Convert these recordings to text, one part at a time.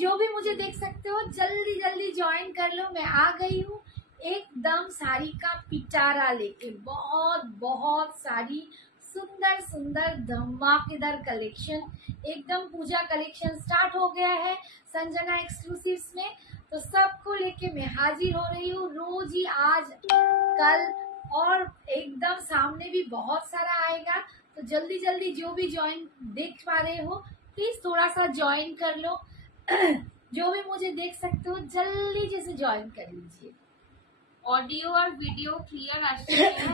जो भी मुझे देख सकते हो जल्दी जल्दी ज्वाइन कर लो। मैं आ गई हूँ एकदम साड़ी का पिटारा लेके, बहुत बहुत सारी सुंदर सुंदर धमाकेदार कलेक्शन। एकदम पूजा कलेक्शन स्टार्ट हो गया है संजना एक्सक्लूसिव्स में, तो सबको लेके मैं हाजिर हो रही हूँ। रोज ही आज कल और एकदम सामने भी बहुत सारा आएगा, तो जल्दी जल्दी जो भी ज्वाइन देख पा रहे हो प्लीज थोड़ा सा ज्वाइन कर लो। जो भी मुझे देख सकते हो जल्दी से ज्वाइन कर लीजिए। ऑडियो और वीडियो क्लियर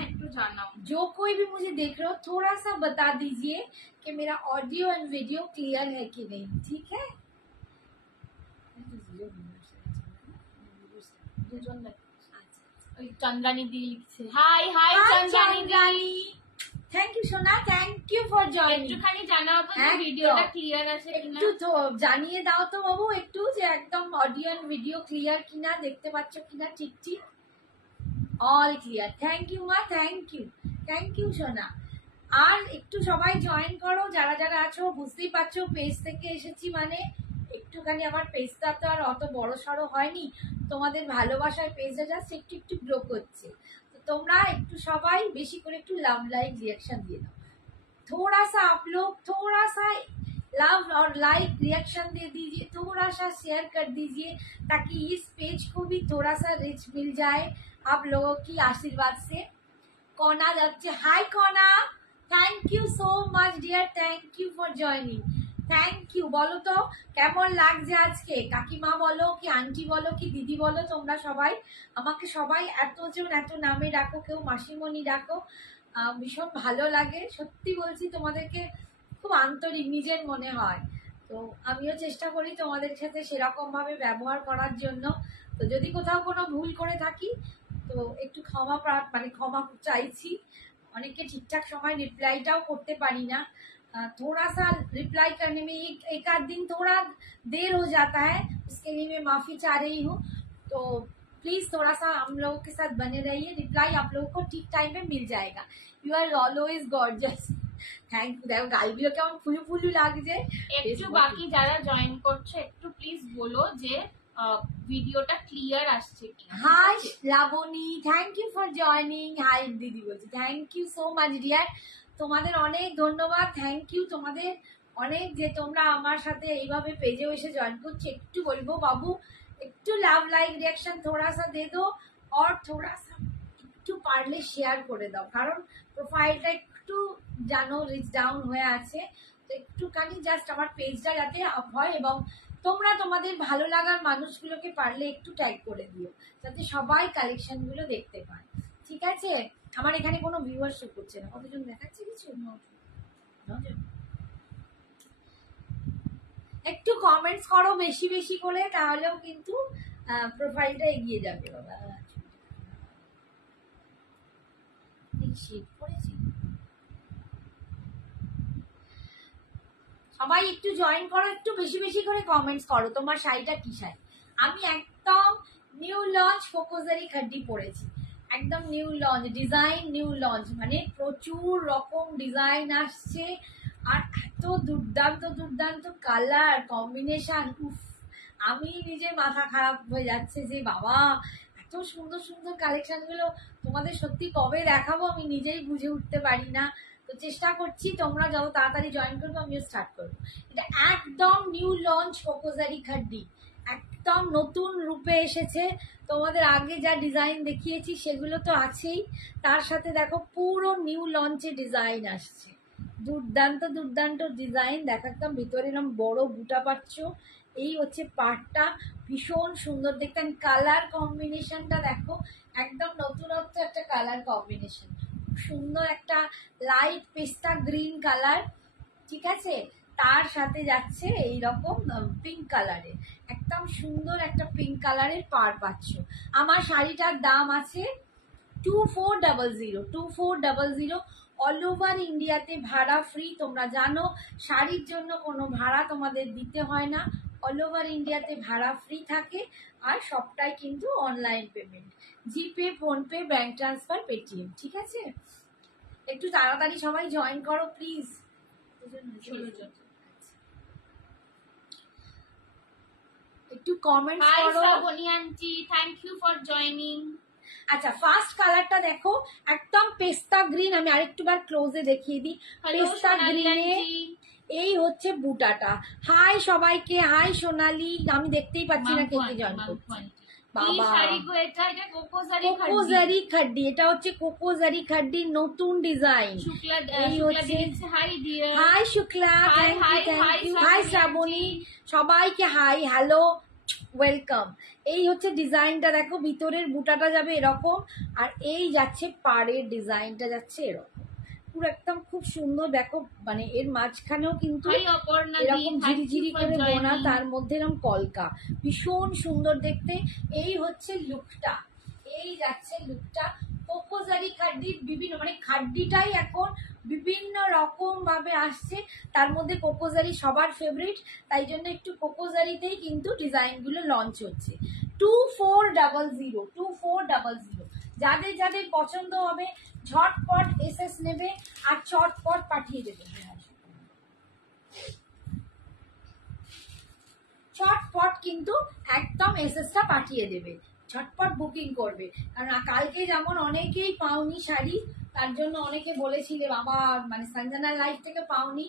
একটু জানাও। जो कोई भी मुझे देख रहे हो थोड़ा सा बता दीजिए कि मेरा ऑडियो एंड वीडियो क्लियर है कि नहीं, ठीक है। চন্দ্রানী দি লিখছে হাই হাই চন্দ্রানী দি। থ্যাংক ইউ সোনা, থ্যাংক ইউ ফর জয়েনিং। একটুখানি জানাও তো যে ভিডিওটা ক্লিয়ার আছে কিনা, একটু তো জানিয়ে দাও তো বাবু একটু, যে একদম অডিও এন্ড ভিডিও ক্লিয়ার কিনা, দেখতে পাচ্ছ কিনা ঠিক ঠিক। অল ক্লিয়ার, থ্যাংক ইউ মা, থ্যাংক ইউ সোনা। আর একটু সবাই জয়েন করো যারা যারা আছো। বুঝতেই পারছো পেজ থেকে এসেছি মানে একটুখানি আমার পেজটা তো আর অত বড় সড়ো হয়নি, তোমাদের ভালোবাসার পেজটা জাস্ট একটু একটু গ্রো করছে। तो তোমরা একটু সবাই বেশি করে একটু লাভ লাইক रिएक्शन দিয়ে দাও। थोड़ा सा आप लोग थोड़ा सा लव और लाइक रिएक्शन दे दीजिए, थोड़ा सा शेयर कर दीजिए ताकि इस पेज को भी थोड़ा सा रिच मिल जाए आप लोगों की आशीर्वाद से। कोना जाच्छे, hi Kona, thank you so much dear, thank you for joining, thank you. बोलो तो কেমন লাগছে আজকে, কাকিমা বলো কি আন্টি বলো কি দিদি বলো, তোমরা সবাই আমাকে সবাই এতজন এত নামে ডাকো, কেউ মাসিমণি ডাকো, ভীষণ ভালো লাগে। সত্যি বলছি তোমাদেরকে খুব আন্তরিক নিজের মনে হয়। তো আমিও চেষ্টা করি তোমাদের সাথে সেরকম ভাবে ব্যবহার করার জন্য। তো যদি কোথাও কোনো ভুল করে থাকি তো একটু ক্ষমা চাইছি। অনেকে ঠিকঠাক সময় रिप्लाईটাও করতে পারি না, थोड़ा सा रिप्लाई करने में एक आध दिन थोड़ा देर हो जाता है, उसके लिए मैं माफी चाह रही हूँ। तो प्लीज थोड़ा सा हम लोगों के साथ बने रहिए, रिप्लाई आप लोगों को ठीक टाइम में मिल जाएगा। You are always gorgeous, thank you. देखो গালগুলো কেমন ফুলু ফুলু লাগছে। একটু বাকি যারা জয়েন করছে একটু প্লিজ বলো যে ভিডিওটা ক্লিয়ার আসছে কিনা। Hi Labani, thank you for joining. Hi দিদি বলছি, thank you so much dear, তোমাদের অনেক ধন্যবাদ, থ্যাংক ইউ তোমাদের অনেক যে তোমরা আমার সাথে এইভাবে পেজে এসে জয়েন করছো। একটু বলবো বাবু একটু লাভ লাইক রিएक्शन थोड़ा सा दे दो और थोड़ा सा একটু পারলে শেয়ার করে দাও, কারণ প্রোফাইলটা একটু জানো রিচ ডাউন হয়ে আছে। তো একটুখানি জাস্ট আমার পেজটা যাতে আপ হয়, এবং তোমরা তোমাদের ভালো লাগার মানুষগুলোকে পারলে একটু ট্যাগ করে দিও যাতে সবাই কালেকশন গুলো দেখতে পায়, ঠিক আছে। আমার এখানে কোনো ভিউয়ার শো করছে না, কতজন দেখাচ্ছে কিছু, একটু কমেন্টস করো বেশি বেশি করে, তাহলেও কিন্তু প্রোফাইলটা এগিয়ে যাবে। বাবা সবাই একটু জয়েন করো, একটু বেশি বেশি করে কমেন্টস করো তোমার শাড়িটা কি শাড়ি। আমি একদম নিউ লঞ্চ ফোকোজারি খাড্ডি পরেছি, একদম new launch design, new launch মানে প্রচুর রকম ডিজাইন আসছে আর এত দুর্দান্ত দুর্দান্ত কালার কম্বিনেশন। আমি নিজে মাথা খারাপ হয়ে যাচ্ছে যে বাবা এত সুন্দর সুন্দর কালেকশন গুলো তোমাদের সত্যি কবে দেখাবো আমি নিজেই বুঝে উঠতে পারি না। তো চেষ্টা করছি তোমরা যত তাড়াতাড়ি জয়েন করবো আমিও স্টার্ট করবো। এটা একদম নিউ লঞ্চ ফোকোজারি খাড্ডি, একদম নতুন রূপে এসেছে। তোমাদের আগে যা ডিজাইন দেখিয়েছি সেগুলো তো আছেই, তার সাথে দেখো পুরো নিউ লঞ্চে ডিজাইন আসছে, দুর্দান্ত দুর্দান্ত ডিজাইন। দেখো একদম ভিতরে এরকম বড় বুটা পাচ্ছ, এই হচ্ছে পার্টটা, ভীষণ সুন্দর দেখতে। কালার কম্বিনেশনটা দেখো একদম নতুনত্ব একটা কালার কম্বিনেশন, সুন্দর একটা লাইট পেস্তা গ্রিন কালার, ঠিক আছে। তার সাথে যাচ্ছে এইরকম পিঙ্ক কালারের, একদম সুন্দর একটা পিঙ্ক কালারের পার পাচ্ছ। আমার শাড়িটার দাম আছে 2400, 2400। অল ওভার ইন্ডিয়াতে ভাড়া ফ্রি, তোমরা জানো শাড়ির জন্য কোনো ভাড়া তোমাদের দিতে হয় না, অল ওভার ইন্ডিয়াতে ভাড়া ফ্রি থাকে। আর সবটাই কিন্তু অনলাইন পেমেন্ট, জিপে, ফোনপে, ব্যাংক ট্রান্সফার, পেটিএম, ঠিক আছে। একটু তাড়াতাড়ি সবাই জয়েন করো প্লিজ। একটু কমেন্ট হাই করো। Shrabani aunty, thank you for joining. আচ্ছা, ফার্স্ট কালারটা দেখো একদম পেস্তা গ্রিন। আমি আরেকটুবার ক্লোজে দেখিয়ে দিই। পেস্তা গ্রিনে এই হচ্ছে বুটাটা। হাই সবাইকে, হাই সোনালি। আমি দেখতেই পাচ্ছি না কে কে জয়েন করছে। বাবা, কোকোজারি খাড্ডি, এটা হচ্ছে কোকোজারি খাড্ডির নতুন ডিজাইন। এই হচ্ছে hi Shukla, thank you. Hi Shrabani, সবাইকে হাই, হ্যালো, ওয়েলকাম। এই হচ্ছে ডিজাইনটা দেখো, ভিতরের বুটাটা যাবে এরকম, আর এই যাচ্ছে পাড়ের ডিজাইনটা যাচ্ছে এরকম, পুরো একদম খুব সুন্দর। দেখো মানে এর মাঝখানেও কিন্তু এরকম ঝিরিঝিরি করে বোনা, তার মধ্যে এরকম কলকা, ভীষণ সুন্দর দেখতে। এই হচ্ছে লুকটা, এই যাচ্ছে লুকটা। কোকোজারি খাড্ডির বিভিন্ন মানে খাড্ডিটাই এখন বিভিন্ন রকম ভাবে আসছে, তার মধ্যে কোকোজারি সবার ফেভারিট, তাই জন্য একটু কোকোজারিতেই কিন্তু ডিজাইনগুলো লঞ্চ হচ্ছে। 2400 2400, যাদের যাদের পছন্দ হবে ঝটপট এসএস নেবে আর চটপট পাঠিয়ে দেবে। চটপট কিন্তু একদম এসএসটা পাঠিয়ে দেবে, ঝটপট বুকিং করবে। কারণ কালকে যেমন অনেকেই পাওনি শাড়ি, তার জন্য অনেকে বলেছিলে বাবা মানে সঞ্জনার লাইফ থেকে পাওনি,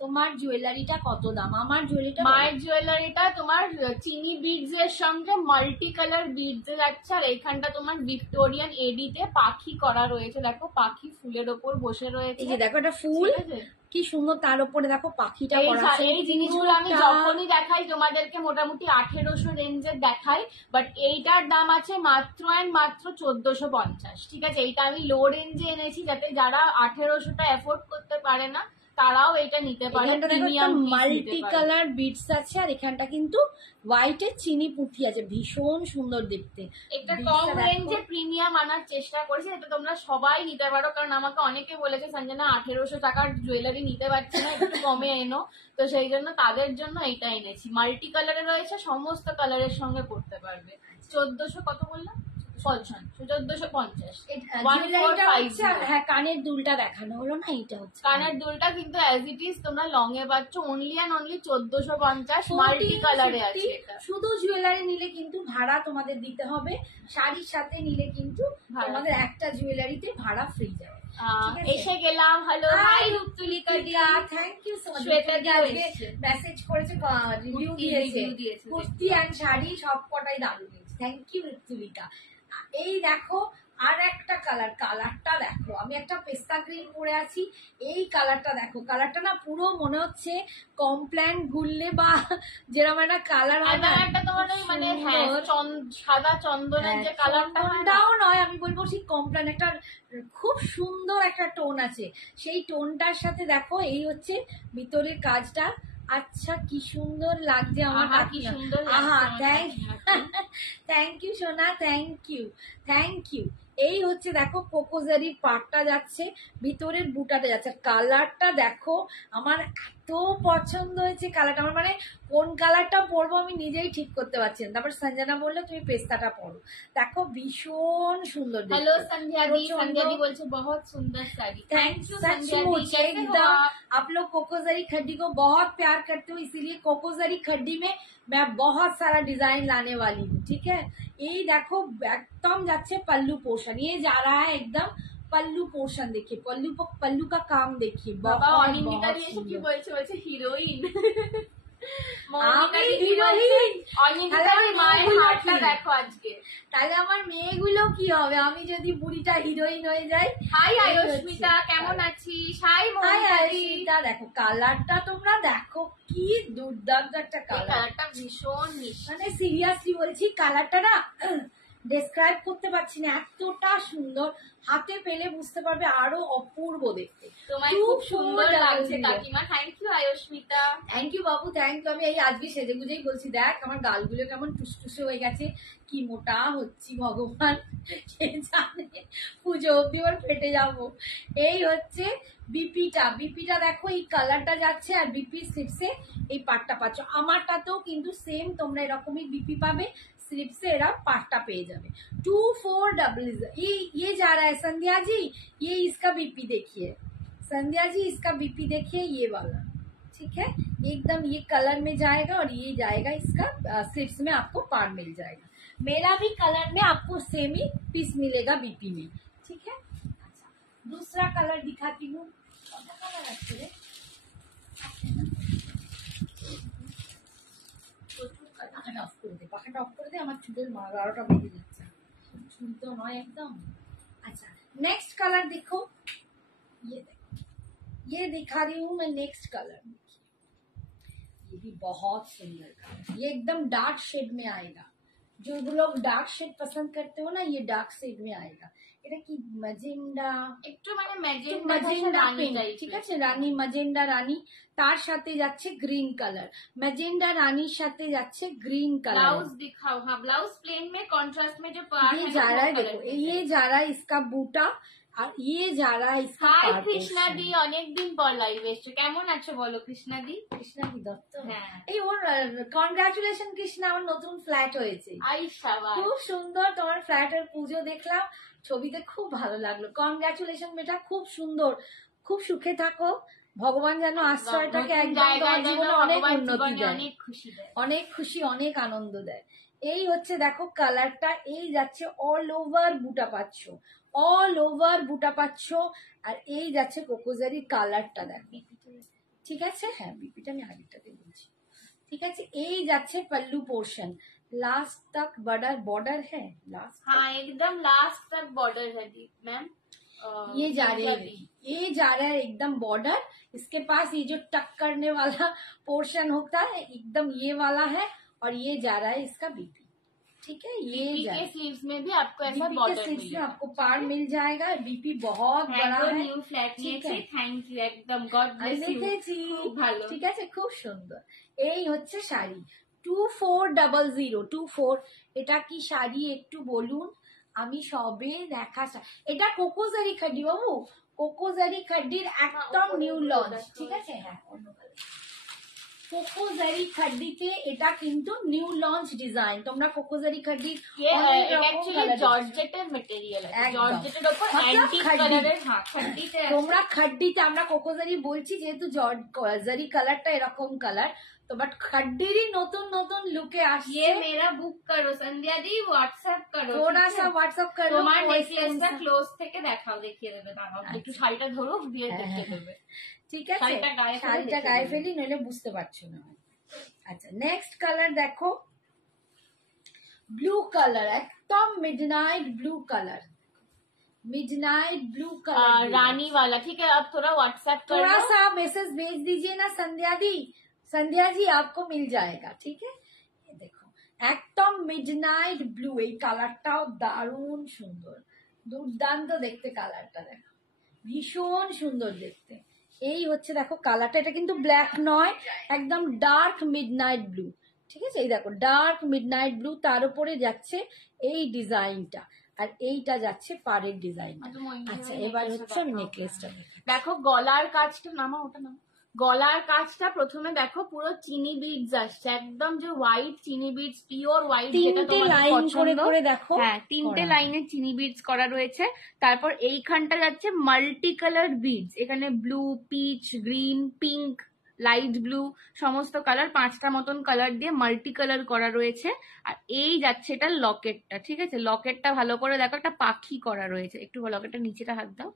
তোমার জুয়েলারিটা কত দাম? আমার জুয়েলারিটা, মায়ের জুয়েলারিটা তোমার চিনি বিডস এর সঙ্গে মাল্টি কালার বিডস যাচ্ছে, আর এইখানটা তোমার ভিক্টোরিয়ান এডিতে পাখি করা রয়েছে। দেখো পাখি ফুলের ওপর বসে রয়েছে, এই যে দেখো এটা ফুল কি সুন্দর, তার উপরে দেখো পাখিটা করা আছে। এই জিনিসগুলো আমি যখনই দেখাই তোমাদেরকে মোটামুটি 1800 রেঞ্জের দেখাই, বাট এইটার দাম আছে মাত্র অ্যান্ড মাত্র 1450। ঠিক আছে, এইটা আমি লো রেঞ্জে এনেছি যাতে যারা 1800টা এফোর্ড করতে পারে না তারাও এটা নিতে পারে। মাল্টি কালার বিটস আছে, আর এখানটা কিন্তু হোয়াইটের চিনি পুঁথি আছে, ভীষণ সুন্দর দেখতে। একটা কম রেঞ্জে প্রিমিয়াম আনার চেষ্টা করেছি, এটা তোমরা সবাই নিতে পারো। কারণ আমাকে অনেকে বলেছে সঞ্জনা 1800 টাকার জুয়েলারি নিতে পারছি না, একটু কমে এনো। তো সেই জন্য তাদের জন্য এইটা এনেছি। মাল্টি কালারে রয়েছে, সমস্ত কালারের সঙ্গে পড়তে পারবে। 1400 কত বললাম? 1450। হ্যাঁ, কানের দুলটা দেখানো হলো না, এটা হচ্ছে কানের দুলটা কিন্তু অ্যাজ ইট ইজ তোমরা লং এ পাচ্ছ অনলি অ্যান্ড অনলি 1450। মাল্টি কালারে আছে এটা। শুধু জুয়েলারি নিলে কিন্তু ভাড়া তোমাদের দিতে হবে, শাড়ির সাথে নিলে কিন্তু তোমাদের একটা জুয়েলারিতে ভাড়া ফ্রি যাবে। এসে গেলাম। হ্যালো, হাই রূপতুলিকা দি, thank you so much. Shweta দি মেসেজ করেছে, রিভিউ দিয়েছে, কুর্তি এন্ড শাড়ি সব কটাই দারুণ। Thank you Ruptulika. এই দেখো আর একটা কালার, কালারটা দেখো, আমি একটা পেস্তা গ্রিন পরে আছি, এই কালারটা দেখো, কালারটা না পুরো মনে হচ্ছে কমপ্ল্যান ঘুরলে বা যেরকম একটা কালার হয় না, একটা তোমার মানে সাদা চন্দনের যে কালারটাও নয়, আমি বলবো সেই কমপ্ল্যান একটা খুব সুন্দর একটা টোন আছে, সেই টোনটার সাথে দেখো এই হচ্ছে ভিতরের কাজটা। আচ্ছা কি সুন্দর লাগছে আমার, কি সুন্দর। থ্যাংক ইউ সোনা, থ্যাংক ইউ। এই হচ্ছে দেখো কোকোজারির পাটটা যাচ্ছে, ভিতরের বুটাটা যাচ্ছে, কালারটা দেখো আমার এত পছন্দ হয়েছে কালারটা। আমার মানে কোন কালারটা পরবো আমি নিজেই ঠিক করতে পারছি না। তারপর সঞ্জনা বললো তুমি পেস্তাটা পরো, দেখো ভীষণ সুন্দর। हेलो संध्या दी, संध्या दी बोलছে बहुत सुंदर साड़ी। थैंक यू संध्या दी, एकदम आप लोग कोकोजरी खड्डी को बहुत प्यार करते हो, इसीलिए कोकोजरी खड्डी में मैं बहुत सारा डिजाइन लाने वाली हूँ। ठीक है, ये देखो एकदम যাচ্ছে पल्लू पोर्शन, ये जा रहा है एकदम पल्लू पोर्शन। देखिए पल्लू का काम देखिए, बाबा अनिंदिता दी এসে কি বলছে, বলছে হিরোইন। আমি হিরোইন, অনিন্দিতা দি মায়ের হাতটা দেখো আজকে। তাহলে আমার মেয়েগুলো কি হবে আমি যদি বুড়িটা হিরোইন হয়ে যাই? হাই আয়ুষ্মিতা, কেমন আছিস? হাই আয়ুষ্মিতা, দেখো কালারটা তোমরা দেখো কি দুর্দান্ত একটা কালার, কালারটা ভীষণ মানে সিরিয়াসলি বলছি কালারটা না ডেসক্রাইব করতে পারছি না, এতটা সুন্দর, হাতে পেলে বুঝতে পারবে আরো অপূর্ব দেখতে। তোমায় খুব সুন্দর লাগছে কাকিমা। Thank you Ayushmita. Thank you বাবু, থ্যাংক ইউ। আমি এই আজকে সেজে গুজেই বলছি, দেখ আমার গালগুলো কেমন টুসটুসে হয়ে গেছে, কি মোটা হচ্ছি ভগবান কে জানে, পুজো অব্দি ওর ফেটে যাবো। এই হচ্ছে বিপিটা দেখো, এই কালারটা যাচ্ছে, আর বিপি স্লিপসে এই পাটটা পাচ্ছ। আমারটাতেও কিন্তু সেম তোমরা এরকমই বিপি পাবে, स्लिप से एरा पाटा पे जावे। 2400 ये जा रहा है संध्या जी, ये इसका बीपी देखिए, संध्या जी इसका बीपी देखिए, ये वाला ठीक है, एकदम ये कलर में जाएगा और ये जाएगा इसका स्लीव्स में, आपको पार मिल जाएगा। मेरा भी कलर में आपको सेम ही पीस मिलेगा बीपी में, ठीक है। अच्छा, दूसरा कलर दिखाती हूँ। পাখাটা অফ করে দে, আমার চুলের 12টা বেজে যাচ্ছে, চুল তো নয় একদম। अच्छा नेक्स्ट कलर देखो, ये दिखा रही हूँ मैं नेक्स्ट कलर। ये भी बहुत सुंदर कलर, ये एकदम डार्क शेड में आएगा। जो लोग डार्क शेड पसंद करते हो ना, ये डार्क शेड में आएगा। এটা কি ম্যাজেন্ডা, একটু মানে ম্যাজেন্ডা পিঙ্ক, ঠিক আছে, রানী ম্যাজেন্ডা রানী, তার সাথে যাচ্ছে গ্রিন কালার, ম্যাজেন্ডা রানীর সাথে যাচ্ছে গ্रीन कलर। ब्लाउज दिखाओ। हाँ, ब्लाउज प्लेन में कॉन्ट्रास्ट में जो पार्ट ये जा रहा है, देखो ये जा रहा है इसका बूटा, আর ये जा रहा है इसका হাই কৃষ্ণা দি, অনেকদিন পর লাইভ এসছো, কেমন আছো বলো কৃষ্ণা দি? কৃষ্ণাদি দত্ত, হ্যাঁ, এই ওর কনগ্রাচুলেশন কৃষ্ণা, আমার নতুন ফ্ল্যাট হয়েছে, আই শাবাশ, খুব সুন্দর। তোমার ফ্ল্যাটের পুজো দেখলাম, ছবিতে খুব ভালো লাগলো। কনগ্রাচুলেশন বেটা, খুব সুন্দর, খুব সুখে থাকো, ভগবান যেন আশ্রয়টাকে একদম তোমার জীবনে অনেক উন্নতি দেয়, অনেক খুশি দেয়, অনেক খুশি, অনেক আনন্দ দেয়। এই হচ্ছে দেখো কালারটা, এই যাচ্ছে অল ওভার বুটা পাচ্ছ, অল ওভার বুটা পাচ্ছ, আর এই যাচ্ছে কোকোজারি কালারটা দেখো, ঠিক আছে। হ্যাঁ, বিপিটা আমি আগেরটাতে বলছি, ঠিক আছে। এই যাচ্ছে পল্লু পোর্শন, लास्ट तक बॉर्डर है, लास्ट, हाँ एकदम लास्ट तक बॉर्डर है मैम। ये जा रही है, ये जा रहा है एकदम बॉर्डर। इसके पास ये जो टक करने वाला पोर्शन होता है एकदम ये वाला है, और ये जा रहा है इसका बीपी, ठीक है। ये के स्लीव्स में भी आपको ऐसा बीपी के बॉर्डर स्लीव्स में आपको पार मिल जाएगा। बीपी बहुत बड़ा है, নিউ ফ্ল্যাট নিয়েছে, থ্যাংক ইউ, একদম গড আমি ব্লেস ইউ, দেখেছি, খুব ভালো, ঠিক আছে, খুব সুন্দর। এই হচ্ছে শাড়ি 2400, 24, এটা কি শাড়ি একটু বলুন, আমি সবে দেখা। এটা কোকোজারি খাড্ডি বাবু, কোকোজারি খাড্ডির একদম নিউ লঞ্চ, ঠিক আছে। হ্যাঁ, অন্য কালার, কোকোজারি খাড্ডিতে এটা কিন্তু নিউ লঞ্চ ডিজাইন। তোমরা কোকোজারি খাড্ডির অ্যাকচুয়ালি জর্জেটের ম্যাটেরিয়াল আছে, জর্জেটের উপর অ্যান্টিক কালারের, হ্যাঁ খাড্ডিতে তোমরা খাড্ডিতে, আমরা কোকোজারি বলছি যেহেতু জারি কালারটা এরকম কালার, তো বাট খাড্ডিরই নতুন নতুন লুকে আসছে। ये मेरा बुक करो संध्या दी, व्हाट्सएप करो, थोड़ा सा व्हाट्सएप कर लो, তোমার নেকলেসটা ক্লোজ থেকে দেখাও, দেখিয়ে দেবে, দাঁড়াও একটু শাড়িটা ধরো, দিয়ে দেখিয়ে দেবে, ঠিক আছে। শাড়িটা গায়ে ফেলি, নইলে বুঝতে পারছো না। আচ্ছা, নেক্সট কালার দেখো, ব্লু কালার, একদম midnight blue colour, midnight blue colour रानी वाला, ठीक है। अब थोड़ा व्हाट्सएप कर थोड़ा सा मैसेज भेज दीजिए ना संध्या दी, संध्या जी आपको मिल जाएगा, ठीक है। ये देखो একদম মিডনাইট ব্লু, এই কালারটাও দারুণ সুন্দর, দুর্দান্ত দেখতে কালারটা, দেখো ভীষণ সুন্দর দেখতে। এই হচ্ছে দেখো কালারটা, এটা কিন্তু ব্ল্যাক নয়, একদম ডার্ক মিডনাইট ব্লু, ঠিক আছে। এই দেখো ডার্ক মিডনাইট ব্লু, তার উপরে যাচ্ছে এই ডিজাইনটা, আর এইটা যাচ্ছে পাড়ের ডিজাইন। আচ্ছা, এবার হচ্ছে নেকলেসটা দেখো, গলার কাজটা নামা, ওটা নামা, গলার কাজটা প্রথমে দেখো পুরো চিনি বিডস আসছে, একদম যে হোয়াইট চিনি বিডস, পিওর হোয়াইট, যেটা তোমাদের পছন্দ, দেখো। হ্যাঁ, 3টে লাইনের চিনি বিডস করা রয়েছে। তারপর এইখানটা যাচ্ছে মাল্টি কালার বিডস, এখানে blue, peach, green, pink, light blue, সমস্ত কালার, 5টা মতন কালার দিয়ে মাল্টি কালার করা রয়েছে। আর এই যাচ্ছে এটা লকেটটা, ঠিক আছে। লকেটটা ভালো করে দেখো, একটা পাখি করা রয়েছে, একটু লকেটটা নিচেটা হাত দাও,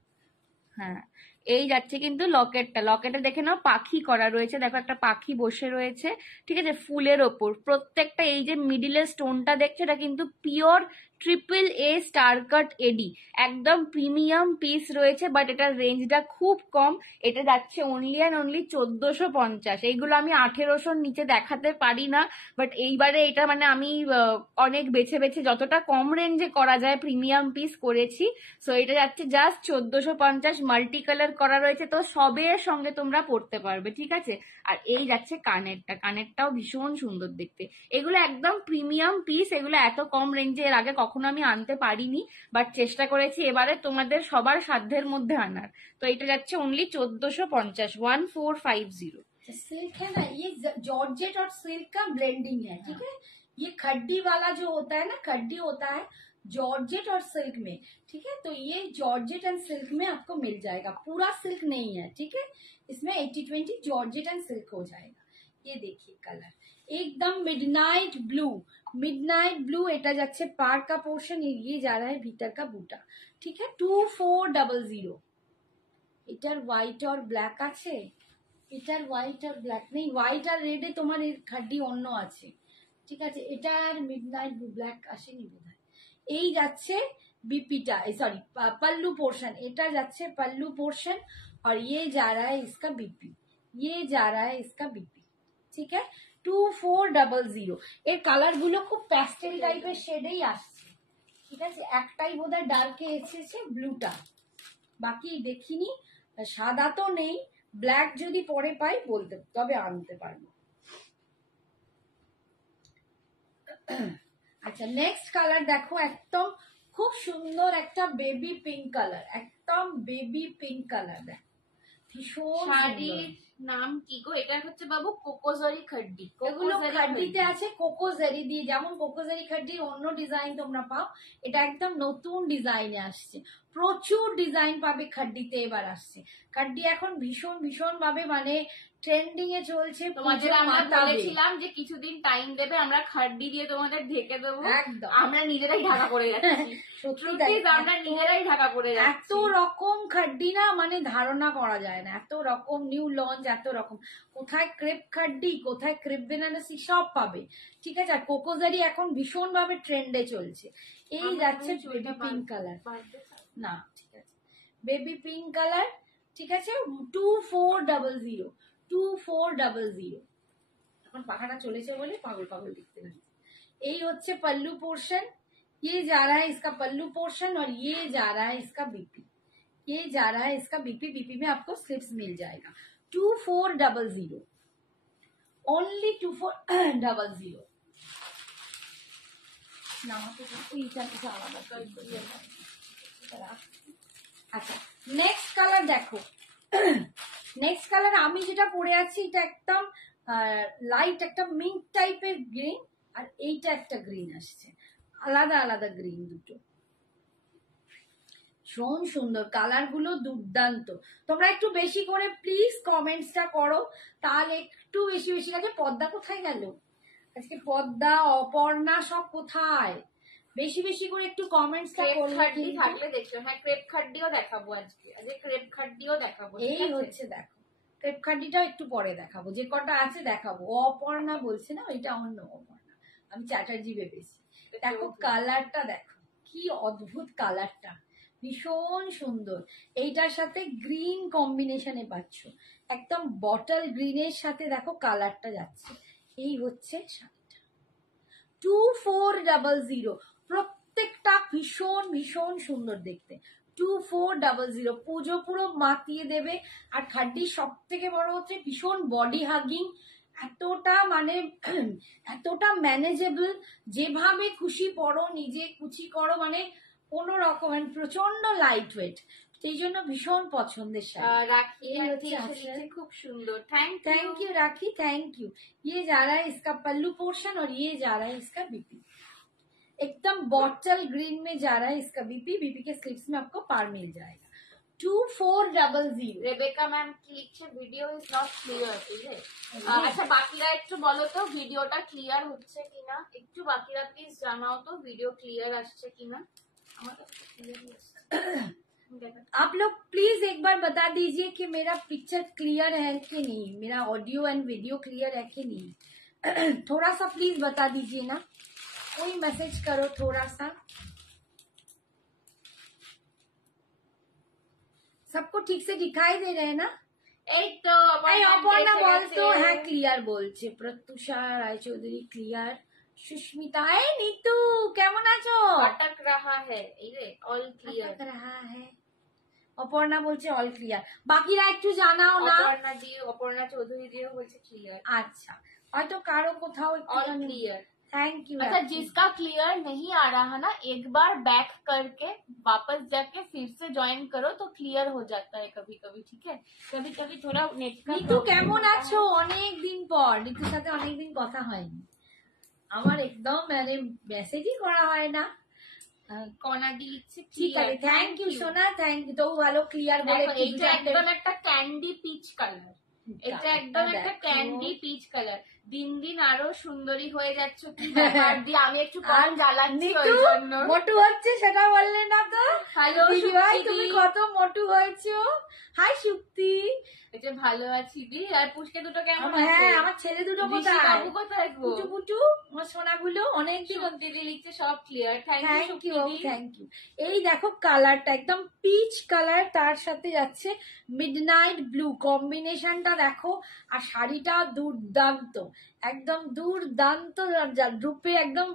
হ্যাঁ, এই যাচ্ছে কিন্তু লকেটটা, লকেটে দেখে নাও পাখি করা রয়েছে, দেখো একটা পাখি বসে রয়েছে, ঠিক আছে, ফুলের ওপর। প্রত্যেকটা এই যে মিডিলের স্টোনটা দেখছো, এটা কিন্তু পিওর AAA স্টার কাট এডি, একদম প্রিমিয়াম পিস রয়েছে, বাট এটার রেঞ্জটা খুব কম, এটা যাচ্ছে অনলি অ্যান্ড অনলি 1450। এইগুলো আমি 1800 নিচে দেখাতে পারি না, বাট এইবারে এটা মানে আমি অনেক বেছে বেছে যতটা কম রেঞ্জে করা যায় প্রিমিয়াম পিস করেছি। সো এটা যাচ্ছে জাস্ট 1450, মাল্টি কালার করা রয়েছে, তো সবের সঙ্গে তোমরা পড়তে পারবে, ঠিক আছে। আর এই যাচ্ছে কানেরটা, কানেরটাও ভীষণ সুন্দর দেখতে। এগুলো একদম প্রিমিয়াম পিস, এগুলো এত কম রেঞ্জে এর আগে কখনো আমি আনতে পারিনি, বাট চেষ্টা করেছি এবারে তোমাদের সবার সাধ্যের মধ্যে আনার। তো এটা যাচ্ছে অনলি 1450, 1450। सिल्क है ना, ये जॉर्जेट और सिल्क का ब्लेंडिंग है, ठीक है। ये खड्डी वाला जो होता है ना, खड्डी होता है, जॉर्जेट और सिल्क में, ठीक है। तो ये जॉर्जेट एंड सिल्क में आपको मिल जाएगा, पूरा सिल्क नहीं है, ठीक है। इसमें 80-20 जॉर्जेट एंड सिल्क हो जाएगा। ये देखिए कलर एकदम मिडनाइट ब्लू, मिडनाइट ब्लू। এটা যাচ্ছে পার का पोर्शन, ये जा रहा है भीतर का बूटा, ठीक है। 2400। এটার হোয়াইট আর ব্ল্যাক আছে, এটার হোয়াইট আর ব্ল্যাক নেই, হোয়াইট আর রেডে তোমার এর খাড্ডি অন্য আছে, ঠিক আছে। এটা আর মিডনাইট ব্ল্যাক আসেনি বোধহয়। এই যাচ্ছে बीपीटा, सॉरी पल्लू पोर्शन, এটা যাচ্ছে पल्लू पोर्शन और ये जा रहा है इसका बीपी, ये जा रहा है इसका बीपी, ठीक है। 2400। এর কালার গুলো খুব প্যাস্টেল টাইপের শেডেই আসছে, ঠিক আছে। একটাই বোধহয় ডার্কে এসেছে ব্লুটা, বাকি দেখিনি। সাদা তো নেই, ব্ল্যাক যদি পরে পাই বলতে, তবে আনতে পারবো। আচ্ছা নেক্সট কালার দেখো, একদম খুব সুন্দর একটা বেবি পিঙ্ক কালার, একদম বেবি পিঙ্ক কালার। দেখো ভীষণ শাড়ির নাম কি গো? এটা হচ্ছে বাবু কোকোজারি খাড্ডি। এগুলো খাড্ডিতে আছে কোকোজারি দিয়ে, যেমন কোকোজারি খাড্ডির অন্য ডিজাইন তোমরা পাও, এটা একদম নতুন ডিজাইনে আসছে। প্রচুর ডিজাইন পাবে খাড্ডিতে, এবার আসছে খাড্ডি এখন ভীষণ ভীষণ ভাবে মানে ট্রেন্ডিং এ চলছে। তোমাদের আমরা বলেছিলাম যে কিছুদিন টাইম দেবে, আমরা খাড্ডি দিয়ে তোমাদের ঢেকে দেবো, একদম আমরা নিজেরাই ঢাকা পড়ে যাচ্ছি। আমরা নিজেরাই ঢাকা পড়ে যাচ্ছি। এত রকম খাড্ডি না মানে ধারণা করা যায় না, এত রকম নিউ লঞ্চ, এত রকম। কোথায় ক্রেপ খাড্ডি, কোথায় ক্রেপ বেনারসি, সব পাবে, ঠিক আছে। আর কোকোজারি এখন ভীষণ ভাবে ট্রেন্ডে চলছে। এই যাচ্ছে বেবি পিঙ্ক কালার, না ঠিক আছে, বেবি পিঙ্ক কালার, ঠিক আছে। 2400, 2400। এখন পাখাটা চলেছে বলে পাগল পাগল দেখতে লাগছে। এই হচ্ছে पल्लू पोर्शन, ये जा रहा है इसका पल्लू पोर्शन और ये जा रहा है इसका बीपी, ये जा रहा है इसका बीपी। बीपी में आपको स्लिप्स मिल जाएगा। 2400, ओनली 2400। আচ্ছা নেক্সট কালার দেখো, নেক্সট কালার আমি যেটা পরে আছি এটা একদম লাইট একটা মিন্ট টাইপের গ্রিন, আর এইটা একটা গ্রিন আসছে, আলাদা আলাদা গ্রিন দুটো। ভীষণ সুন্দর কালার গুলো, দুর্দান্ত। তোমরা একটু বেশি করে প্লিজ কমেন্টসটা করো, তাহলে একটু বেশি বেশি কাছে। পদ্মা কোথায় গেল আজকে? পদ্মা, অপর্ণা সব কোথায়? বেশি বেশি করে একটু কমেন্টসটা করলে থাকলে দেখছো। হ্যাঁ ক্রেপ খাড্ডিও দেখাবো আজকে, ক্রেপ খাড্ডিও দেখাবো। এই হচ্ছে দেখো, ক্রেপ খাড্ডিটাও একটু পরে দেখাবো, যে কটা আছে দেখাবো। অপর্ণা বলছে না, ওইটা অন্য অপর্ণা, আমি চ্যাটার্জি ভেবেছি। দেখো কালারটা দেখো, কি অদ্ভুত কালারটা, ভীষণ সুন্দর। এইটার সাথে গ্রিন কম্বিনেশনে পাচ্ছ, একদম বটল গ্রিনের সাথে দেখো কালারটা যাচ্ছে। এই হচ্ছে শাড়িটা 2400। প্রত্যেকটা ভীষণ ভীষণ সুন্দর দেখতে। 2400 পুজো পুরো মাতিয়ে দেবে। আর খাড্ডি সব থেকে বড় হচ্ছে ভীষণ বডি হাগিং, এতটা মানে এতটা ম্যানেজেবল, যেভাবে খুশি পরো, নিজে কুচি করো, মানে কোন রকম, প্রচন্ড লাইট ওয়েট, সেই জন্য ভীষণ পছন্দের শাড়ি। রাখি খুব সুন্দর, thank you rakhi, thank you. ये जा रहा है इसका पल्लू पोर्शन और ये जा रहा है इसका बीपी, एकदम बॉटल ग्रीन में जा रहा है इसका बीपी। बीपी के स्लीव्स में आपको पार मिल जाएगा। 2400। রেবেকা ম্যাম কি লিখছে? Video is not clear. আচ্ছা বাকিরা একটু বলো তো ভিডিওটা ক্লিয়ার হচ্ছে কিনা, একটু বাকিরা প্লিজ জানাও তো ভিডিও ক্লিয়ার আসছে কিনা। আমাদের आप लोग प्लीज एक बार बता दीजिए कि मेरा पिक्चर क्लियर है कि नहीं, मेरा ऑडियो एंड वीडियो क्लियर है कि नहीं। थोड़ा सा प्लीज बता दीजिए ना, कोई मैसेज करो थोड़ा सा। सबको ठीक से दिखाई दे रहे हैं ना? এই তো অপর্ণা বলতো হ্যাঁ ক্লিয়ার বলছে। প্রত্যুষা রায়চৌধুরী ক্লিয়ার। সুস্মিতা, এই নিতু কেমন আছো? আটক রাহা হ্যায়, এই রে অল ক্লিয়ার আটক রাহা হ্যায়। অপর্ণা বলছে অল ক্লিয়ার, বাকিরা একটু জানাও না। অপর্ণা চৌধুরী দিও বলছে ক্লিয়ার। আচ্ছা হয়তো কারো কোথাও অল ক্লিয়ার। Thank you. अच्छा जिसका क्लियर नहीं आ रहा ना, एक बार बैक करके वापस जाके फिर से ज्वाइन करो तो क्लियर हो जाता है कभी कभी, ठीक है। कभी कभी थोड़ा नेट का। নিতু কেমন আছো? অনেক দিন পর, নিতুর সাথে অনেকদিন কথা হয়নি আমার, একদম মানে মেসেজই করা হয় না। কণা দিচ্ছে। ঠিক আছে, থ্যাংক ইউ সোনা, থ্যাংক ইউ। তো ভালো ক্লিয়ার বলে এইটা একদম একটা ক্যান্ডি পিচ কালার, এটা একদম একটা ক্যান্ডি পিচ কালার। দিন দিন আরো সুন্দরী হয়ে যাচ্ছ, কি ব্যাপার দিয়ে আমি একটু কম জ্বালাচ্ছি ওই জন্য। মোটু হচ্ছে সেটা বললে না তো। হ্যালো ভাই, তুমি কত মোটু হয়েছো। হাই সুক্তি, এটা ভালো আছি দি। আর পুচকে দুটো কেমন আছে? হ্যাঁ, আমার ছেলে দুটো কোথায়? বাবু কোথায় গো? পুটু পুটু আমার সোনাগুলো অনেকদিন দিদি লিখছে সব clear. Thank you, thank you. এই দেখো কালারটা একদম পিচ কালার, তার সাথে যাচ্ছে মিডনাইট ব্লু, কম্বিনেশনটা দেখো। আর শাড়িটা দুর্দান্ত, একদম দুর্দান্ত রূপে, একদম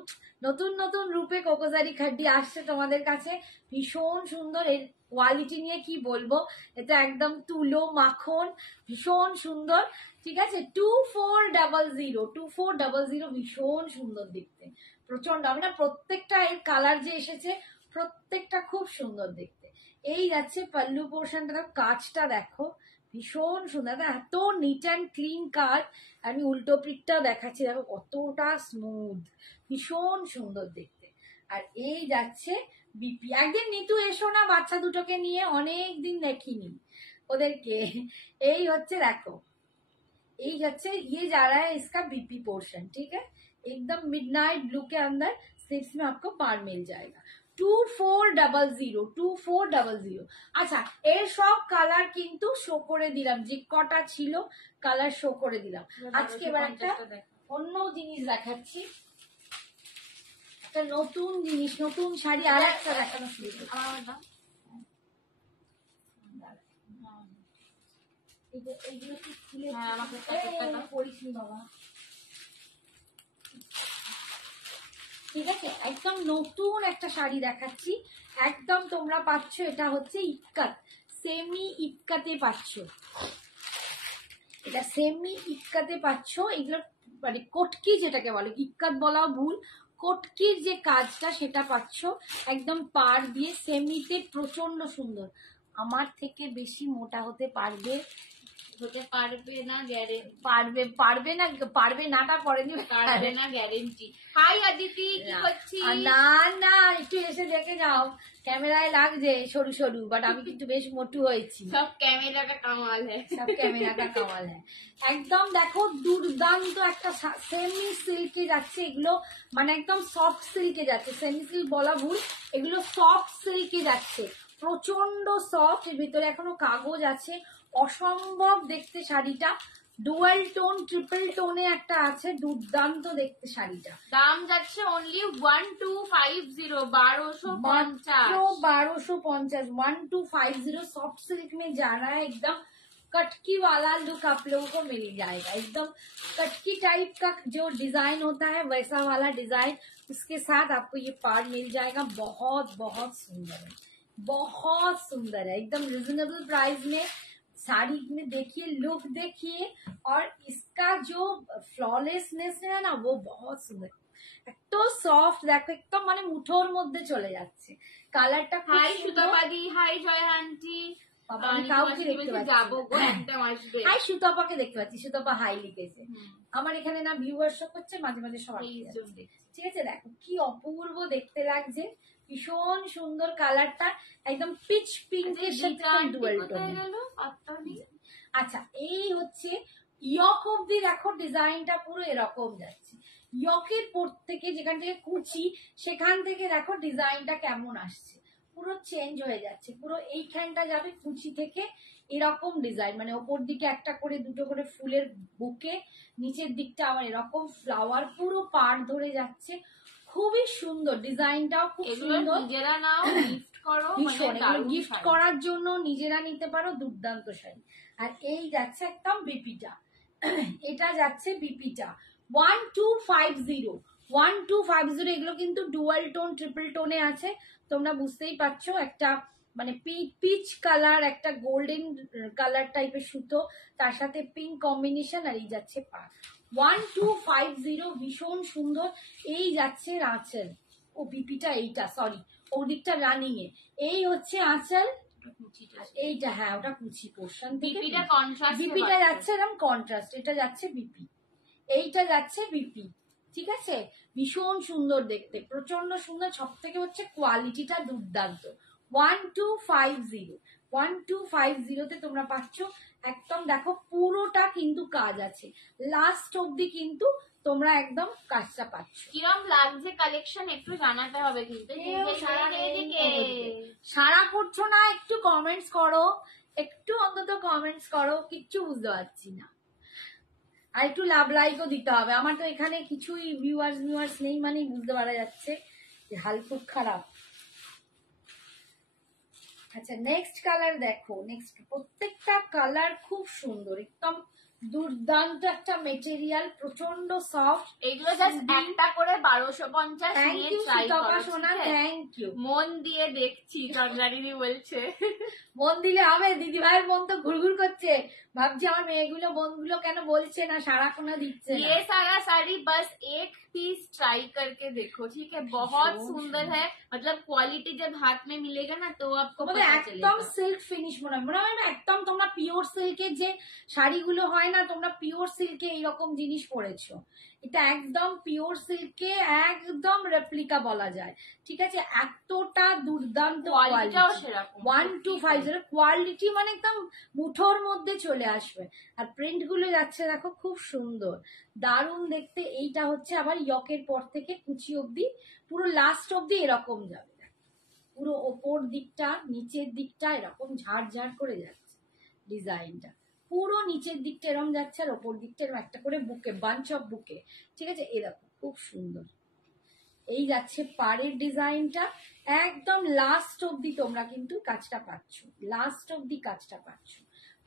নতুন নতুন রূপে কোকোজারি খাড্ডি আসছে তোমাদের কাছে। ভীষণ সুন্দর, এর কোয়ালিটি নিয়ে কি বলবো, এটা একদম তুলো মাখন, ভীষণ সুন্দর। ঠিক আছে, 2400 ভীষণ সুন্দর দেখতে, প্রচন্ড। আমরা প্রত্যেকটা এর কালার যে এসেছে প্রত্যেকটা খুব সুন্দর দেখতে। এই যাচ্ছে পাল্লু পোর্শনটা, দেখো কাজটা দেখো ভীষণ সুন্দর, এত নিট অ্যান্ড ক্লিন কাজ। আমি উল্টো পিঠটা দেখাচ্ছি, দেখো কতটা স্মুথ, ভীষণ সুন্দর দেখতে। আর এই যাচ্ছে বিপি। একদিন নিতু এসো না বাচ্চা দুটোকে নিয়ে, অনেক দিন দেখিনি ওদেরকে। এই হচ্ছে দেখো, এই যাচ্ছে ये जा रहा है इसका बीपी पोर्शन। ठीक है, एकदम मिडनाइट ब्लू के अंदर स्लीव्स में आपको पार मिल जाएगा। 2400। আচ্ছা, এর সব কালার কিন্তু শো করে দিলাম, যে কটা ছিল কালার শো করে দিলাম। আজকে এবার একটা অন্য জিনিস দেখাচ্ছি, একটা নতুন জিনিস, নতুন শাড়ি আর একটা দেখানো শুরু করছি। এইগুলো কি খুলে পড়িসনি বাবা। ঠিক আছে, একদম নতুন একটা শাড়ি দেখাচ্ছি, একদম তোমরা পাচ্ছ, এটা হচ্ছে ইক্কাত, সেমি ইক্কাতে পাচ্ছ, এটা সেমি ইক্কাতে পাচ্ছ। এগুলো মানে কটকি যেটাকে বলে, ইক্কাত বলা ভুল, কটকির যে কাজটা সেটা পাচ্ছ একদম পাড় দিয়ে সেমিতে, প্রচন্ড সুন্দর। আমার থেকে বেশি মোটা হতে পারবে না গ্যারেন্টি, পারবে নাটা পরে দিবে, পারবে না গ্যারেন্টি। হাই আদিতি, কি করছিস? না না, একটু এসে দেখে যাও, ক্যামেরায় লাগছে সরু সরু, বাট আমি কিন্তু বেশ মোটু হয়েছি। সব ক্যামেরা কা কামাল হ্যায়, সব ক্যামেরা কা কামাল হ্যায়। একদম দেখো দুর্দান্ত একটা সেমি সিল্কে যাচ্ছে এগুলো, মানে একদম সফট সিল্কে যাচ্ছে, সেমি সিল্ক বলা ভুল, এগুলো সফট সিল্কে যাচ্ছে, প্রচন্ড সফট। এর ভিতরে এখনো কাগজ আছে, অসম্ভব দেখতে শাড়িটা। ডুয়াল টোন ট্রিপল টোনে একটা আছে, দুর্দান্ত দেখতে শাড়িটা। দাম যাচ্ছে অনলি 1250, 1250। 1250 सॉफ्ट सिल्क में जा रहा है, एकदम कटकी वाला लुक आप लोगों को मिल जाएगा। एकदम कटकी टाइप का जो डिजाइन होता है वैसा वाला डिजाइन, उसके साथ आपको ये पार मिल जाएगा। बहुत बहुत सुंदर है, बहुत सुंदर है, एकदम रिजनेबल प्राइस में। साड़ी में देखिए, लुक देखिए, और इसका जो फ्लॉलेसनेस है ना वो बहुत सुंदर, এত সফট দেখো, একদম মানে মুঠোর মধ্যে চলে যাচ্ছে কালারটা। হাই সুতাপাদি, হাই জয় আন্টি, কাউকে দেখতে পাচ্ছি, যাবো গো, একদম আসবে। হাই সুতাপাকে দেখতে পাচ্ছি, সুতাপা হাই লিখেছে। আমার এখানে না ভিউয়ারশিপ হচ্ছে, মাঝে মাঝে সবাই ঠিক আছে। দেখো কি অপূর্ব দেখতে লাগছে, ভীষণ সুন্দর কালারটা, একদম পিচ পিঙ্কের সাথে ডুয়াল টোন। আচ্ছা, এই হচ্ছে ইয়ক অব্দি, দেখো ডিজাইনটা পুরো এরকম যাচ্ছে, ইয়কের পর থেকে যেখান থেকে কুচি সেখান থেকে দেখো ডিজাইনটা কেমন আসছে, পুরো চেঞ্জ হয়ে যাচ্ছে। পুরো এইখানটা যাবে কুচি থেকে এরকম ডিজাইন, মানে ওপর দিকে একটা করে দুটো করে ফুলের বুকে, নিচের দিকটা আবার এরকম ফ্লাওয়ার, পুরো পাড় ধরে যাচ্ছে, খুবই সুন্দর ডিজাইনটাও খুব সুন্দর। নিজেরা নাও, গিফট করো, গিফট করার জন্য নিজেরা নিতে পারো, দুর্দান্ত শাড়ি। আর এই যাচ্ছে একদম বিপিটা, এটা যাচ্ছে বিপিটা 1250। এগুলো কিন্তু ডুয়াল টোন ট্রিপল টোনে আছে, তোমরা বুঝতেই পারছো, একটা মানে পিচ কালার, একটা গোল্ডেন কালার টাইপের সুতো, তার সাথে পিঙ্ক কম্বিনেশন, আর এই যাচ্ছে পাড়। 1250, ভীষণ সুন্দর। এই যাচ্ছে আঁচল, ও বিপিটা এইটা, সরি ওদিকটা রানিং এ, এই হচ্ছে আঁচল, এইটা হ্যাঁ ওটা কুচি পোর্শন থেকে, বিপিটা যাচ্ছে এরকম কন্ট্রাস্ট, এটা যাচ্ছে বিপি, এইটা যাচ্ছে বিপি, ঠিক আছে, ভীষণ সুন্দর দেখতে, প্রচন্ড সুন্দর, সব থেকে হচ্ছে কোয়ালিটিটা দুর্দান্ত। 1250, 1250-তে তোমরা পাচ্ছ। একদম দেখো পুরোটা কিন্তু কাজ আছে, লাস্ট অব্দি কিন্তু তোমরা একদম কাজটা পাচ্ছ। কিরম লাগছে কালেকশন একটু জানাতে হবে কিন্তু। সারা করছো না, একটু কমেন্টস করো, একটু অন্তত কমেন্টস করো, কিচ্ছু বুঝতে পারছি না। আর একটু লাভ লাইকও দিতে হবে, আমার তো এখানে কিছুই ভিউয়ার্স নেই, মানে বুঝতে পারা যাচ্ছে যে হাল খুব খারাপ। আচ্ছা নেক্সট কালার দেখো, নেক্সট প্রত্যেকটা কালার খুব সুন্দর, একদম দুর্দান্ত একটা মেটেরিয়াল, প্রচন্ড সফট। এগুলো জাস্ট একটা করে 1250 থ্যাংক নিয়ে ইউ ট্রাই শীতপা করো। সোনা, থ্যাংক ইউ। মন দিয়ে দেখছি চন্দ্রা দিদি বলছে। মন দিলে হবে, দিদি ভাইয়ের মন তো ঘুরঘুর করছে, ভাবছি আমার মেয়েগুলো বোনগুলো কেন বলছে না, সারাক্ষণ দিচ্ছে না। ये सारा साड़ी बस एक पीस ट्राई करके देखो, ठीक है, बहुत सुंदर है, मतलब क्वालिटी जब हाथ में मिलेगा ना तो आपको তোমাদের पता একদম चलेगा। সিল্ক ফিনিশ মনে হয় না, একদম তোমরা পিওর সিল্কের যে শাড়িগুলো হয় না, তোমরা পিওর সিল্কে এইরকম জিনিস পরেছো, এটা একদম পিওর সিল্কে একদম রেপ্লিকা বলা যায়, ঠিক আছে, এতটা দুর্দান্ত কোয়ালিটিটাও সেরকম 1250 কোয়ালিটি, মানে একদম মুঠোর মধ্যে চলে আসবে। আর প্রিন্ট গুলো যাচ্ছে দেখো খুব সুন্দর, দারুণ দেখতে। এইটা হচ্ছে আবার ইয়কের পর থেকে কুচি অবধি পুরো লাস্ট অবধি এরকম যাবে, পুরো ওপর দিকটা নিচের দিকটা এরকম ঝাড় ঝাড় করে যাচ্ছে ডিজাইনটা, পুরো নিচের দিকটা এরকম যাচ্ছে আর ওপর দিকটা এরকম একটা করে বুকে, বাঞ্চ অফ বুকে, ঠিক আছে, এরকম খুব সুন্দর। এই যাচ্ছে পাড়ের ডিজাইনটা, একদম লাস্ট অবধি তোমরা কিন্তু কাজটা পাচ্ছ, লাস্ট অবধি কাজটা পাচ্ছ।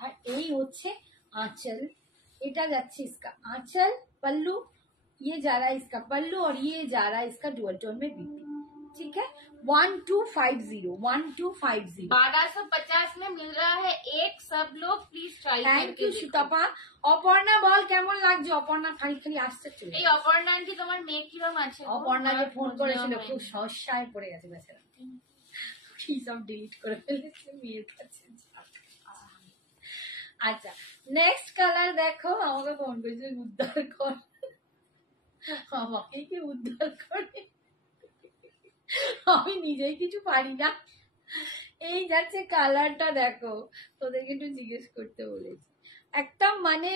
আর এই হচ্ছে आंचल, এটা যাচ্ছে इसका आंचल, पल्लू ये जा रहा है इसका पल्लू और ये जा रहा है इसका डुअल टोन में बीपी, ठीक है। 1250 1250। 1250 में मिल रहा है एक, सब लोग प्लीज ट्राई থ্যাংক करके ইউ देखो। সুতপা। অপর্ণা বল কেমন লাগছে, অপর্ণা খালি খালি আসতে চলে। এই অপর্ণা আন্টি তোমার মেয়ে কিরম আছে? অপর্ণাকে ফোন করেছিল, বুঝলাম খুব না। সমস্যায় পড়ে গেছে বেচারা, কি সব ডিলিট করে ফেলেছে মেয়ের কাছে। আচ্ছা নেক্সট কালার দেখো, আমাকে ফোন করেছে উদ্ধার কর, আমাকে কি উদ্ধার করে, আমি নিজেই কিছু পারি না। এই যাচ্ছে কালারটা দেখো, তোদেরকে একটু জিজ্ঞেস করতে বলেছি, একটা মানে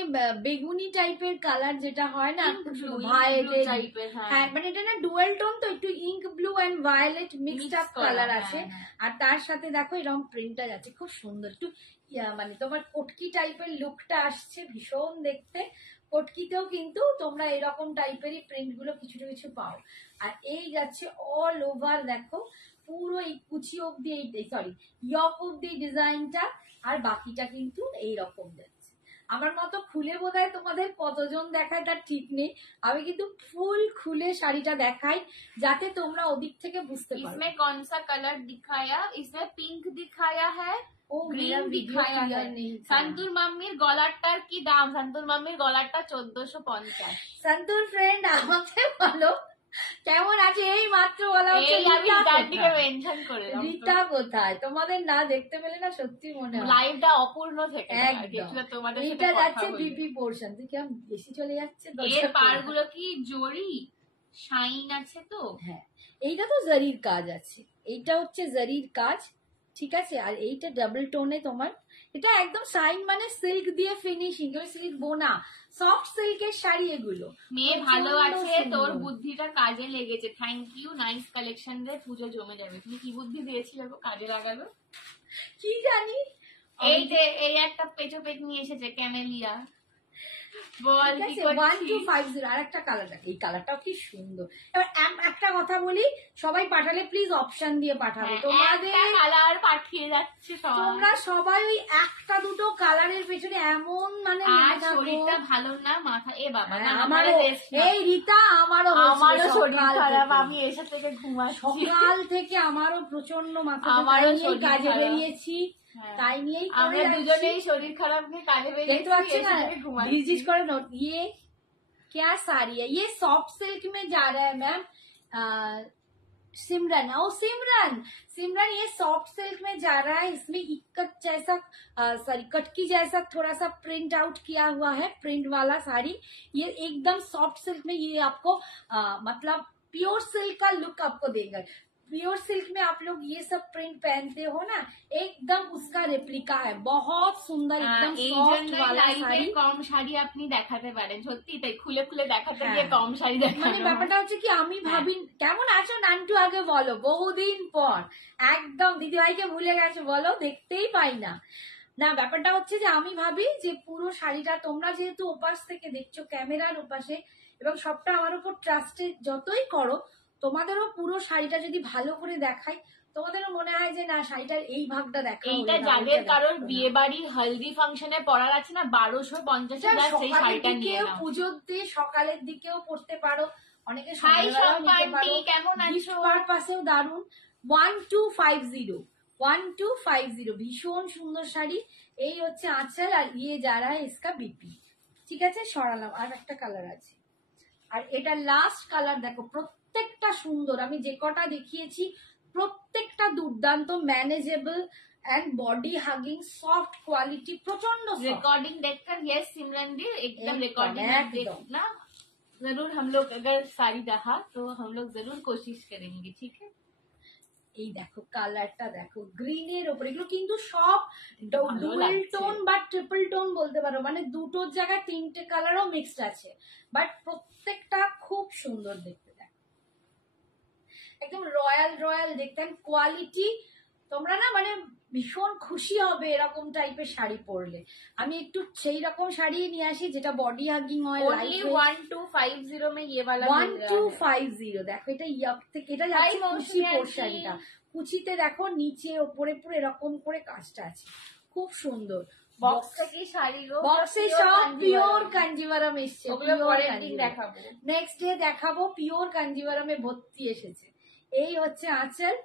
বেগুনি টাইপের কালার যেটা হয় না, ভায়োলেট টাইপের, হ্যাঁ, মানে এটা না ডুয়েল টোন, তো একটু ink blue and violet mixed up colour আছে। আর তার সাথে দেখো এরকম প্রিন্টটা যাচ্ছে খুব সুন্দর, একটু মানে তোমার কটকি টাইপের লুকটা আসছে, ভীষণ দেখতে। কটকিতেও কিন্তু তোমরা এরকম টাইপেরই প্রিন্ট গুলো কিছু না কিছু পাও। আর এই যাচ্ছে অল ওভার দেখো, পুরো এই কুচি অব্দি, এই সরি ইয়ক অব্দি ডিজাইনটা, আর বাকিটা কিন্তু এইরকম যাচ্ছে। আমার মতো খুলে বোধহয় তোমাদের কতজন দেখায় তার ঠিক নেই, আমি কিন্তু ফুল খুলে শাড়িটা দেখাই যাতে তোমরা ওদিক থেকে বুঝতে পারো। इसमें कौन सा कलर दिखाया? इसमें पिंक दिखाया है, ও গ্রিন দিখায়া है। সন্তুর মাম্মির গলারটার কি দাম? সন্তুর মাম্মির গলারটা 1450। সন্তুর ফ্রেন্ড আমাকে বলো কেমন আছে, এই মাত্র বলা হচ্ছে এই আমি গানটিকে মেনশন করে দাও। রীতা কোথায়, তোমাদের না দেখতে পেলে না সত্যি মনে হয় লাইভটা অপূর্ণ থেকে যায়, একদম। দেখলে তোমাদের সাথে এটা কথা যাচ্ছে বলি। বিপি পোর্শন, তুই কেমন বেশি চলে যাচ্ছে এর পাড়গুলো কি জরি শাইন আছে তো? হ্যাঁ এইটা তো জারির কাজ আছে, এইটা হচ্ছে জারির কাজ, ঠিক আছে। আর এইটা ডাবল টোনে তোমার, এটা একদম শাইন মানে সিল্ক দিয়ে ফিনিশিং, সিল্ক বোনা সফট সিল্কের শাড়ি এগুলো। মেয়ে ভালো আছে, প্রচন্ড তোর সুন্দর। বুদ্ধিটা কাজে লেগেছে, থ্যাংক ইউ, নাইস কালেকশন রে, পুজো জমে যাবে। তুমি কি বুদ্ধি দিয়েছিলে গো, কাজে লাগালো? কি জানি, এই যে এই একটা পেচো পেচ নিয়ে এসেছে ক্যামেলিয়া, বল ঠিক কি আছে। করছিস? 1250 আর একটা কালার, এই কালারটাও কি সুন্দর। এবার একটা কথা বলি, সবাই পাঠালে প্লিজ অপশন দিয়ে পাঠাবে, হ্যাঁ, তোমাদের একটা কালার পাঠিয়ে যাচ্ছে সবাই। তোমরা সবাই ওই একটা দুটো কালারের পেছনে এমন মানে আর লেগে থাকো। শরীরটা ভালো না, মাথা এ বাবা না, আমারও rest না। এই রীতা আমারও হয়েছিল আমারও শরীর সকাল খারাপ, থেকে। আমি এসে থেকে ঘুমাচ্ছি। সকাল থেকে আমারও প্রচন্ড মাথা ব্যথা, আমারও তাই নিয়েই শরীর কাজে খারাপ। বেরিয়েছি, হ্যাঁ। তাই নিয়েই আমরা দুজনেই শরীর খারাপ নিয়ে কাজে দেখতে বেরিয়েছি, পাচ্ছি না, এসে থেকে ঘুমাচ্ছি। ভিজিট করে নোট। ये क्या साड़ी है, ये सॉफ्ट सिल्क में जा रहा है मैम, सिमरन, ओ सिमरन, सिमरन ये सॉफ्ट सिल्क में जा रहा है, इसमें इक्कत जैसा सॉरी कटकी जैसा थोड़ा सा प्रिंट आउट किया हुआ है, प्रिंट वाला साड़ी। ये एकदम सॉफ्ट सिल्क में, ये आपको मतलब प्योर सिल्क का लुक आपको देगा। प्योर सिल्क में आप लोग ये सब प्रिंट पहनते हो ना, एकदम उसका रेप्लिका है, बहुत सुंदर, एकदम সফট वाला শাড়ি। কম শাড়ি আপনি দেখাতে পারেন, সত্যি তাই, খুলে খুলে দেখাতে গিয়ে কম শাড়ি দেখানো। মানে ব্যাপারটা হচ্ছে কি, আমি ভাবি কেমন আছো নান্টু, আগে বলো, বহুদিন পর একদম দিদিভাইকে ভুলে গেছো, বলো, দেখতেই পাই না। না, ব্যাপারটা হচ্ছে যে আমি ভাবি যে পুরো শাড়িটা তোমরা যেহেতু ওপাশ থেকে দেখছো, ক্যামেরার ওপাশে, এবং সবটা আমার উপর ট্রাস্টে যতই করো, তোমাদেরও পুরো শাড়িটা যদি ভালো করে দেখাই, তোমাদেরও মনে হয় যে না, শাড়িটার এই ভাগটা দেখা। এইটা যাদের কারোর বিয়ে বাড়ি হলদি ফাংশনে পরার আছে না, 1250 টাকা সেই শাড়িটা নিয়ে নাও। পুজোর দিয়ে সকালের দিকেও পরতে পারো, অনেকে কেমন আছো পাশেও দারুন। 1250 1250 ভীষণ সুন্দর শাড়ি। এই হচ্ছে আঁচল, আর ইয়ে যারা ইসকা বিপি। ঠিক আছে, সরালাম। আর একটা কালার আছে, আর এটা লাস্ট কালার। দেখো প্রত্যেকটা সুন্দর, আমি যে কটা দেখিয়েছি প্রত্যেকটা দুর্দান্ত, manageable and body hugging soft quality, प्रचंड रिकॉर्डिंग देखकर यस सिमरन दी एकदम रिकॉर्डिंग देखना जरूर। हम लोग अगर साड़ी रहा तो हम लोग जरूर कोशिश करेंगे, ठीक है। এই দেখো কালারটা দেখো, গ্রিনের ওপরে, এগুলো কিন্তু সব ডুয়েল টোন বা ট্রিপল টোন বলতে পারো, মানে দুটোর জায়গায় তিনটে কালারও মিক্সড আছে, বাট প্রত্যেকটা খুব সুন্দর দেখতে, দেখো একদম রয়্যাল রয়্যাল দেখতে, কোয়ালিটি। তোমরা না মানে ভীষণ খুশি হবে এরকম টাইপের শাড়ি পরলে। আমি একটু সেই রকম শাড়ি নিয়ে আসি যেটা বডি হাগিং হয়। 1250 में ये वाला 1250 দেখো, এটা ইয়াক থেকে, এটা যাচ্ছে কুচি পোর্শনটা, কুচিতে দেখো নিচে ওপরে পুরো এরকম করে কাজটা আছে, খুব সুন্দর। বক্স থেকে শাড়িগুলো, বক্সে সব পিওর কাঞ্জিভারাম এসছে, দেখাবো নেক্সট ডে দেখাবো, পিওর কাঞ্জিভারামে ভর্তি এসেছে। এই হচ্ছে আঁচল,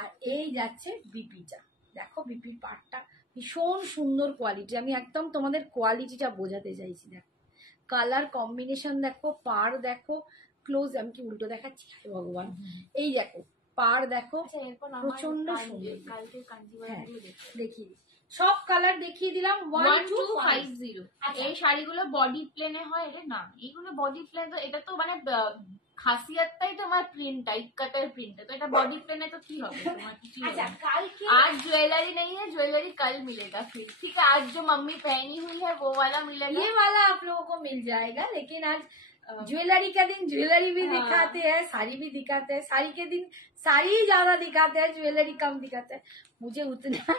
আর এই যাচ্ছে বিপিটা। দেখো বিপির পাটটা ভীষণ সুন্দর কোয়ালিটি, আমি একদম তোমাদের কোয়ালিটিটা বোঝাতে চাইছি। দেখো কালার কম্বিনেশন দেখো, পার দেখো, ক্লোজ, আমি কি উল্টো দেখাচ্ছি ভগবান, এই দেখো পার দেখো, প্রচন্ড সুন্দর। দেখি সব কালার দেখিয়ে দিলাম। 1250 এই শাড়িগুলো বডি প্লেনে হয়, এটা না, এইগুলো বডি প্লেন, তো এটা তো মানে খাসিয়াতটাই তোমার প্রিন্টটা, ইক্কাতের প্রিন্টটা, তো এটা बॉडी प्लेन है तो की होगा तुम्हारा की। अच्छा कल के आज ज्वेलरी नहीं है, ज्वेलरी कल मिलेगा फिर, ठीक है। आज जो मम्मी पहनी हुई है वो वाला मिलेगा, ये वाला आप लोगों को मिल जाएगा, लेकिन आज ज्वेलरी का दिन ज्वेलरी भी दिखाते हैं, साड़ी भी दिखाते हैं, साड़ी के दिन साड़ी ज्यादा दिखाते हैं, ज्वेलरी कम दिखाते हैं। मुझे उतना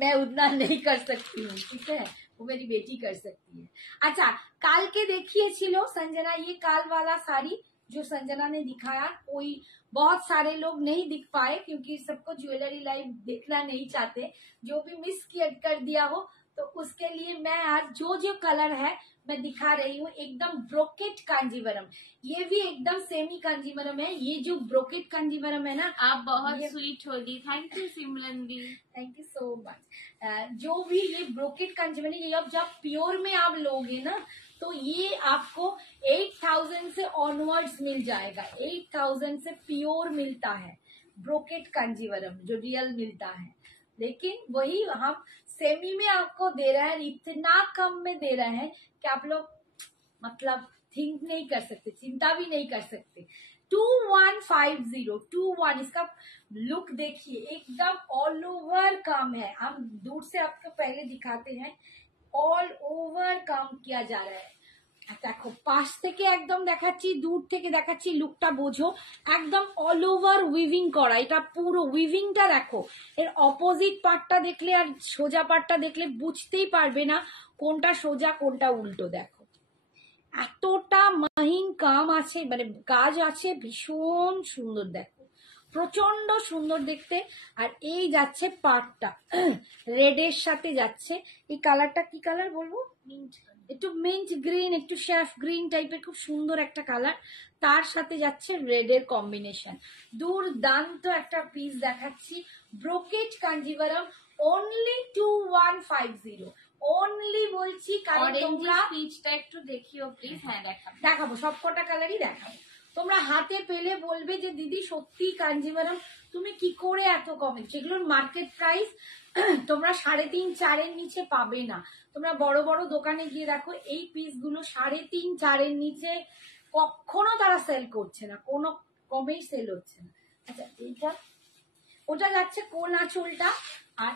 मैं उतना नहीं कर सकती हूँ, ठीक है, वो मेरी बेटी कर सकती है। अच्छा काल के देखिए छिलो संजना, ये काल वाला साड़ी जो संजना ने दिखाया, कोई बहुत सारे लोग नहीं दिख पाए क्योंकि सबको ज्वेलरी लाइव देखना नहीं चाहते, जो भी मिस कर दिया हो तो उसके लिए मैं आज जो जो कलर है मैं दिखा रही हूँ। एकदम ब्रोकेट कांजीवरम, ये भी एकदम सेमी कांजीवरम है। ये जो ब्रोकेट कांजीवरम है ना, आप बहुत स्वीट होगी, thank you Simran the, thank you so much. जो भी ये ब्रोकेट कांजीवरम, ये अब जब प्योर में आप लोगे ना तो ये आपको 8000 से ऑनवर्ड्स मिल जाएगा। 8000 से प्योर मिलता है ब्रोकेट कांजीवरम, जो रियल मिलता है, लेकिन वही हम सेमी में आपको दे रहे हैं, इतना कम में दे रहे हैं कि आप लोग मतलब थिंक नहीं कर सकते, चिंता भी नहीं कर सकते। 2150 इसका लुक देखिए, एकदम ऑल ओवर काम है। हम दूर से आपको पहले दिखाते हैं, ऑल ओवर काम किया जा रहा है। দেখো পাশ থেকে একদম দেখাচ্ছি, দূর থেকে দেখাচ্ছি, লুকটা বোঝো, একদম অল ওভার উইভিং করা। এটা পুরো উইভিংটা দেখো, এর অপোজিট পার্টটা দেখলে আর সোজা পার্টটা দেখলে বুঝতেই পারবে না কোনটা সোজা কোনটা উল্টো। দেখো এতটা মাহিন কাম আছে, মানে কাজ আছে, ভীষণ সুন্দর, দেখো প্রচন্ড সুন্দর দেখতে। আর এই যাচ্ছে পার্টটা রেডের সাথে যাচ্ছে, এই কালারটা কি কালার বলবো, একটু মিন্ট গ্রিন, একটু শেফ গ্রিন টাইপের, খুব সুন্দর একটা কালার, তার সাথে যাচ্ছে রেডের কম্বিনেশন। দুর্দান্ত একটা পিস দেখাচ্ছি, ব্রোকেট কাঞ্জিভারাম, অনলি 2150, অনলি বলছি, কারণ তোমরা পিচটা একটু দেখিও প্লিজ। হ্যাঁ দেখাবো, দেখাবো সবকটা কালারই দেখাবো। তোমরা হাতে পেলে বলবে যে দিদি সত্যি কাঞ্জিভারাম তুমি কি করে এত কমে। সেগুলোর মার্কেট প্রাইস তোমরা 3.5-4 নিচে পাবে না। তোমরা বড় বড় দোকানে গিয়ে দেখো এই পিসগুলো 3.5-4 নিচে কখনো তারা সেল করছে না, কোনো কমেই সেল হচ্ছে না। আচ্ছা এইটা ওটা যাচ্ছে কোন আঁচলটা, আর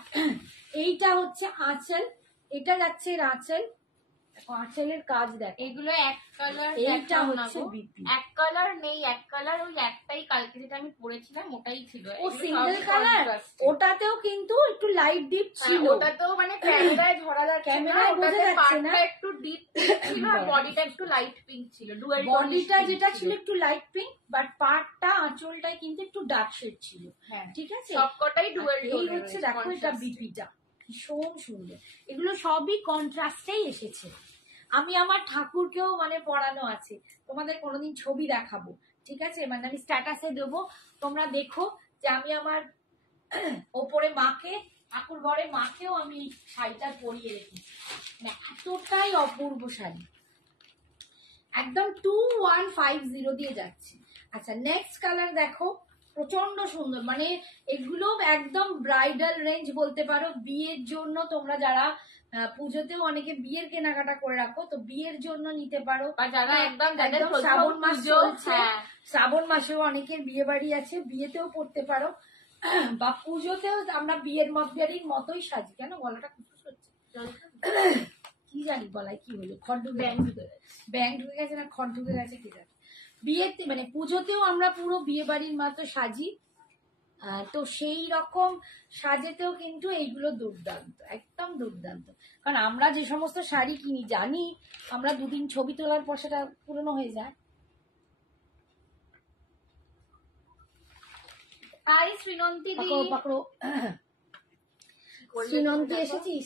এইটা হচ্ছে আঁচল, এটা যাচ্ছে এর আঁচল। আঁচলের কাজ দেখো, এগুলো এক কালার, এইটা হচ্ছে বিপি। এক কালার নেই, এক কালার ওই একটাই কালকে যেটা আমি পরেছিলাম ওটাই ছিল। ও সিঙ্গেল কালার, ওটাতেও কিন্তু একটু লাইট ডিপ ছিল। ওটাতেও মানে ক্যামেরায় ধরা যাচ্ছে, ক্যামেরায় বোঝা যাচ্ছে না, একটু ডিপ ছিল আর বডিটা একটু লাইট পিঙ্ক ছিল। ডুয়াল বডিটা যেটা ছিল একটু লাইট পিঙ্ক, বাট পার্টটা আঁচলটাই কিন্তু একটু ডার্ক শেড ছিল। ঠিক আছে, সবকটাই ডুয়াল টোন। এই হচ্ছে দেখো এটা বিপিটা, ভীষণ সুন্দর। এগুলো সবই কন্ট্রাস্টেই এসেছে। আমি আমার ঠাকুরকেও মানে পড়ানো আছে, তোমাদের কোনোদিন ছবি দেখাবো, ঠিক আছে, মানে আমি স্ট্যাটাসে দেবো, তোমরা দেখো যে আমি আমার ওপরে মাকে, ঠাকুর ঘরে মাকেও আমি শাড়িটা পরিয়ে রেখেছি। মানে এতটাই অপূর্ব শাড়ি, একদম 2150 দিয়ে যাচ্ছে। আচ্ছা নেক্সট কালার দেখো, প্রচন্ড সুন্দর, মানে এগুলো একদম ব্রাইডাল রেঞ্জ বলতে পারো। বিয়ের জন্য তোমরা যারা পুজোতেও অনেকে বিয়ের কেনাকাটা করে রাখো, তো বিয়ের জন্য নিতে পারো। যারা একদম শ্রাবণ মাস চলছে, শ্রাবণ মাসেও অনেকের বিয়ে বাড়ি আছে, বিয়েতেও পড়তে পারো, বা পুজোতেও আমরা বিয়ের বাড়ির মতোই সাজি। কেন গলাটা খুশখুশ হচ্ছে, কি জানি গলায় কি হলো, খড় ঢুকে ব্যাং ঢুকে গেছে না খড় ঢুকে গেছে, ঠিক আছে। বিয়েতে মানে পুজোতেও আমরা পুরো বিয়ে বাড়ির মতো সাজি, তো সেই রকম সাজেতেও কিন্তু এইগুলো দুর্দান্ত, একদম দুর্দান্ত। কারণ আমরা যে সমস্ত শাড়ি কিনি জানি আমরা দুদিন ছবি তোলার পর সেটা পুরনো হয়ে যায়। শ্রীনন্তী পাকড়ো শ্রীনন্তী এসেছিস,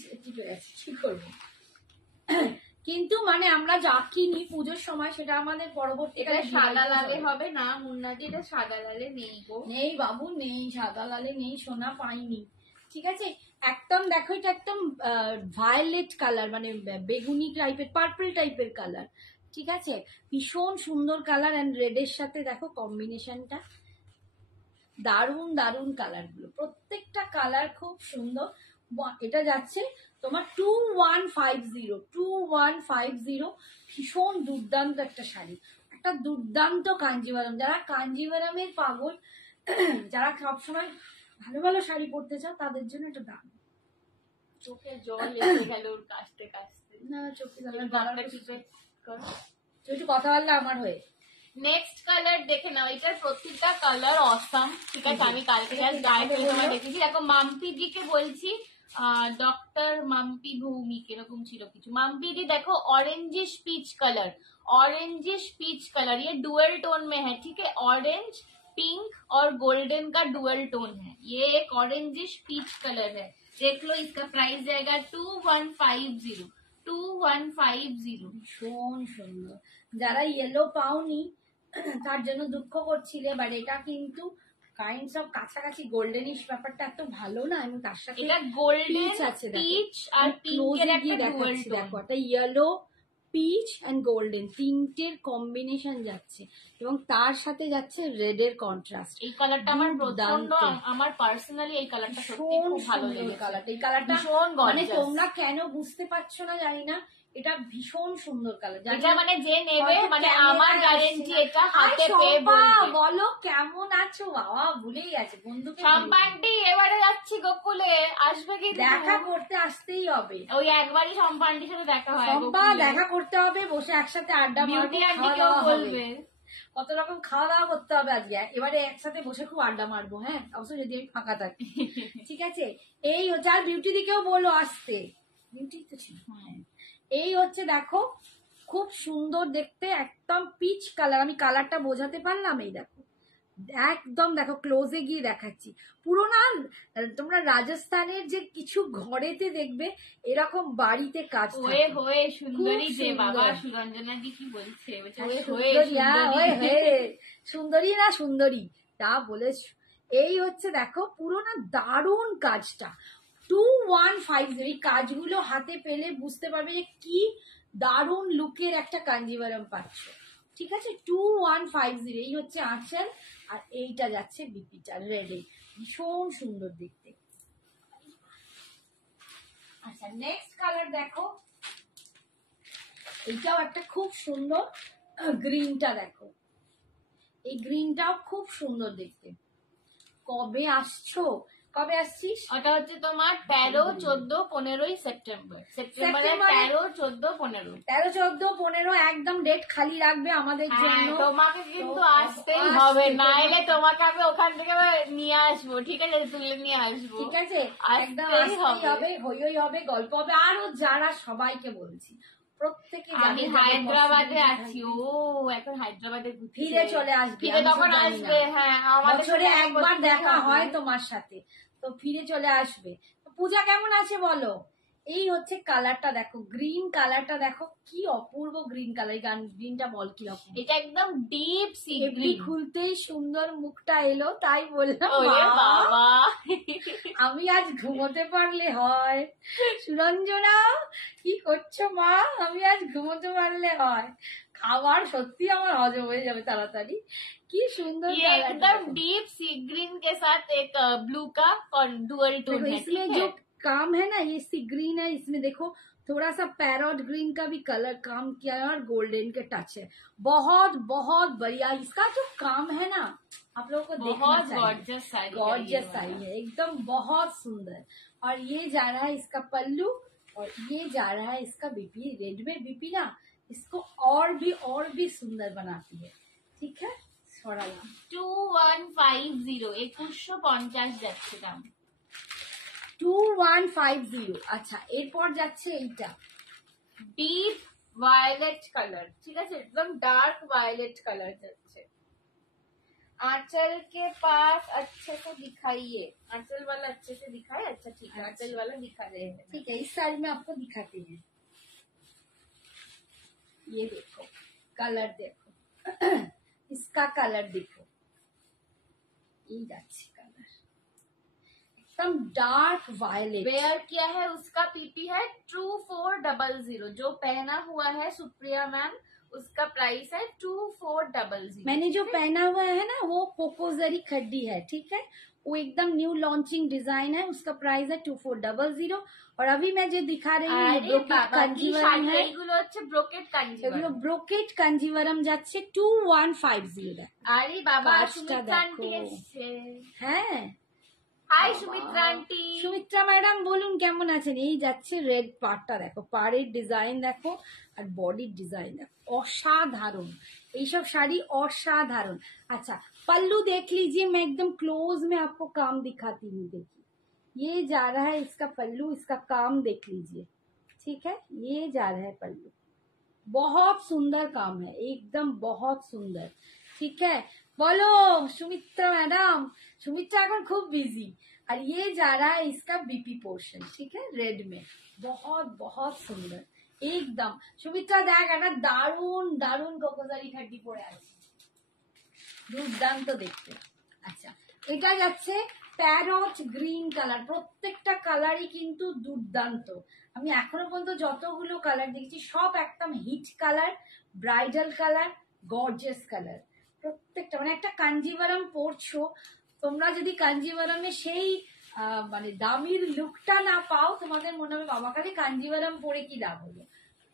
কি করবো, কিন্তু মানে আমরা যা কিনি পুজোর সময় সেটা আমাদের পরবর্তী সাদা লালে হবে না মুন্নাদি, এটা সাদা লালে নেই গো, নেই বাবু নেই, সাদা লালে নেই, সোনা পাইনি, ঠিক আছে। একদম দেখো এটা একদম ভায়োলেট কালার, মানে বেগুনি টাইপের, পার্পল টাইপের কালার, ঠিক আছে, ভীষণ সুন্দর কালার। অ্যান্ড রেডের সাথে দেখো কম্বিনেশনটা, দারুন দারুন কালার গুলো, প্রত্যেকটা কালার খুব সুন্দর। এটা যাচ্ছে তোমার 2150, ভীষণ দুর্দান্ত একটা শাড়ি, একটা দুর্দান্ত কাঞ্জিভারাম। যারা কাঞ্জিভারামের পাগল, যারা সবসময় ভালো ভালো শাড়ি পরতে চাও, তাদের জন্য একটা দাম। চোখে জল এসে গেল কাশতে কাশতে, না চোখে জল, একটু কথা বললে আমার হয়ে। নেক্সট কালার দেখে নাও, এটার প্রত্যেকটা কালার অসাম, ঠিক আছে। আমি কালকে দেখেছি, দেখো মাম্পি দিকে বলছি, ডক্টর মাম্পি ভৌমিক এরকম ছিল কিছু। মাম্পি দি देखो orangish peach colour, orangish peach colour, ये डुअल टोन में है, ठीक है। ऑरेंज पिंक और गोल्डन का डुअल टोन है, ये एक ऑरेंजिश पीच कलर है। देख लो, इसका प्राइस जाएगा 2150, 2150। ভীষণ সুন্দর। যারা ইয়েলো পাওনি তার জন্য দুঃখ করছিলে, বাট এটা কিন্তু কাইন্ডস অফ কাছাকাছি গোল্ডেনিশ, ব্যাপারটা এত ভালো না। এবং তার সাথে এটা গোল্ডেন আছে, পিচ আর পিঙ্কের একটা ডুয়াল টোন, দেখো এটা ইয়েলো পিচ এন্ড গোল্ডেন তিনটের কম্বিনেশন যাচ্ছে, এবং তার সাথে যাচ্ছে রেড এর কন্ট্রাস্ট। এই কালারটা আমার প্রচন্ড, আমার পার্সোনালি এই কালারটা সত্যি খুব ভালো লেগেছে। কালারটা, এই কালারটা ভীষণ মানে তোমরা কেন বুঝতে পারছো না জানি না, এটা ভীষণ সুন্দর কালার। এটা মানে যে নেবে, মানে আমার গ্যারেন্টি এটা হাতে পেয়ে বলো কেমন আছো বাবা, ভুলেই গেছে বন্ধুকে। সম্পান্ডি এবারে যাচ্ছি গোকুলে, আসবে কি? দেখা করতে আসতেই হবে, ওই একবারই সম্পান্ডির সাথে দেখা হয়, দেখা করতে হবে, বসে একসাথে আড্ডা মারবো, বলবে কত রকম খাওয়া দাওয়া করতে হবে আজকে, এবারে একসাথে বসে খুব আড্ডা মারবো। হ্যাঁ অবশ্যই, যদি আমি ফাঁকা থাকি, ঠিক আছে। এই হচ্ছে, আর বিউটি দিকেও বলো আসতে, বিউটি তো ছিল। এই হচ্ছে দেখো খুব সুন্দর দেখতে, একদম পিচ কালার। আমি কালারটা বোঝাতে পারলাম, এই দেখো একদম, দেখো ক্লোজে গিয়ে দেখাচ্ছি, পুরো না তোমরা রাজস্থানের যে কিছু ঘরেতে দেখবে এরকম বাড়িতে কাজ হয়ে হয়ে সুন্দরী যে বাবা সুরঞ্জনা দি কি বলছে, সুন্দরী না সুন্দরী তা বলে। এই হচ্ছে দেখো পুরো না দারুণ কাজটা, 2150। এই কাজগুলো হাতে পেলে বুঝতে পারবে যে কি দারুণ লুকের একটা কাঞ্জিভারাম পাচ্ছ, ঠিক আছে, 2150। এই হচ্ছে আঁচল, আর এইটা যাচ্ছে বিপিটা রেডে, ভীষণ সুন্দর দেখতে। আচ্ছা নেক্সট কালার দেখো, এইটাও একটা খুব সুন্দর, গ্রিনটা দেখো, এই গ্রিনটাও খুব সুন্দর দেখতে। কবে আসছো, কবে আসছিস? ওটা হচ্ছে তোমার 13, 14, 15 সেপ্টেম্বর। সেপ্টেম্বরে 13, 14, 15। 13, 14, 15 একদম ডেট খালি রাখবে আমাদের জন্য। তোমাকে কিন্তু আসতেই হবে, নাইলে তোমাকে আমি ওখান থেকে নিয়ে আসবো, ঠিক আছে, তুলে নিয়ে আসবো, ঠিক আছে, একদম আসতেই হবে, হই হই হবে, গল্প হবে। আরো যারা সবাইকে বলছি প্রত্যেকে আমি হায়দ্রাবাদে আছি। ও এখন হায়দ্রাবাদে ফিরে চলে আসবে, ফিরে তখন আসবে। হ্যাঁ, আমাদের বছরে একবার দেখা হয় তোমার সাথে, তো ফিরে চলে আসবে। পূজা কেমন আছে বলো? এই হচ্ছে কালারটা দেখো, গ্রিন কালারটা দেখো, কি অপূর্ব গ্রিন কালার। গ্রিনটা বল কি রকম? এটা একদম ডিপ সি গ্রিন, খুলতেই সুন্দর মুখটা এলো, তাই বললাম বাবা আমি আজ ঘুমোতে পারলে হয়। সুরঞ্জনা কি করছো মা? আমি আজ ঘুমোতে পারলে হয়, খাবার সত্যি আমার হজম হয়ে যাবে তাড়াতাড়ি। কি সুন্দর, एकदम डीप सी ग्रीन के साथ एक ब्लू का और डुअल टोन है। इसमें जो काम है ना, ये सी ग्रीन है, इसमें देखो थोड़ा सा पैरोट ग्रीन का भी कलर काम किया है और गोल्डन के टच है। बहुत बहुत बढ़िया इसका जो काम है ना, आप लोगों को देखना चाहिए। गॉर्जियस साड़ी है एकदम, बहुत सुंदर। और ये जा रहा है इसका पल्लू, और ये जा रहा है इसका बीपी। रेड में बीपी ना इसको और भी सुंदर बनाती है। ठीक है, 2150 2150 যাচ্ছে দাম। 2150। আচ্ছা এরপর যাচ্ছে এইটা ডিপ ভায়োলেট কালার, ঠিক আছে, একদম ডার্ক ভায়োলেট কালার যাচ্ছে। आंचल के पास अच्छे से दिखाइए, आंचल वाला अच्छे से दिखाए। अच्छा ठीक है, आंचल वाला दिखा रहे हैं। ठीक है, इस साइड में आपको दिखाते हैं। ये देखो कलर, देखो इसका कलर देखो, ये जाच्छे कलर एकदम डार्क वायलेट। वेयर किया है उसका पीपी है 2400। जो पहना हुआ है सुप्रिया मैम, उसका प्राइस है 2400। मैंने जो पहना हुआ है ना वो कोकोजरी खड्डी है, ठीक है, वो एकदम न्यू लॉन्चिंग डिजाइन है, उसका प्राइस है 2400। और अभी मैं जो दिखा रही हूँ ब्रोकेट कांजीवरम है, ব্রোকেট কাঞ্জিভারাম। ব্রোকেট কাঞ্জিভারাম যাচ্ছে 2150। আরে বাবা সুমিত্রা আন্টি এসেছে। হ্যাঁ hi Sumitra aunty. Sumitra madam বলুন কেমন আছেন? এই যাচ্ছে রেড পাড়টা দেখো, পাড়ের ডিজাইন দেখো আর বডির ডিজাইন দেখো, অসাধারণ এইসব শাড়ি, অসাধারণ। अच्छा पल्लू देख लीजिए, मैं एकदम क्लोज में आपको काम दिखाती हूँ। देखिए ये जा रहा है इसका पल्लू, इसका काम देख लीजिए, ठीक है, ये जा रहा है पल्लू, बहुत सुंदर काम है एकदम, बहुत सुंदर। ठीक है, बोलो सुमित्रा मैडम। सुमित्रा এখন খুব बिजी। और ये जा रहा है इसका बीपी पोर्शन, ठीक है, रेड में, बहुत बहुत सुंदर एकदम। সুমিত্রা দেখ একটা দারুন দারুন কোকোজারি খাড্ডি পরে আছে, দুর্দান্ত দেখতে। আচ্ছা এটা যাচ্ছে প্যারট গ্রিন কালার, প্রত্যেকটা কালারই কিন্তু দুর্দান্ত। আমি এখনো পর্যন্ত যতগুলো কালার দেখছি সব একদম hit colour, bridal colour, gorgeous colour প্রত্যেকটা। মানে একটা কাঞ্জিভারাম পরছো তোমরা, যদি কাঞ্জিভারামে সেই মানে দামির লুকটা না পাও, তোমাদের মনে হবে বাবা খালি কাঞ্জিভারাম পরে কি লাভ হলো।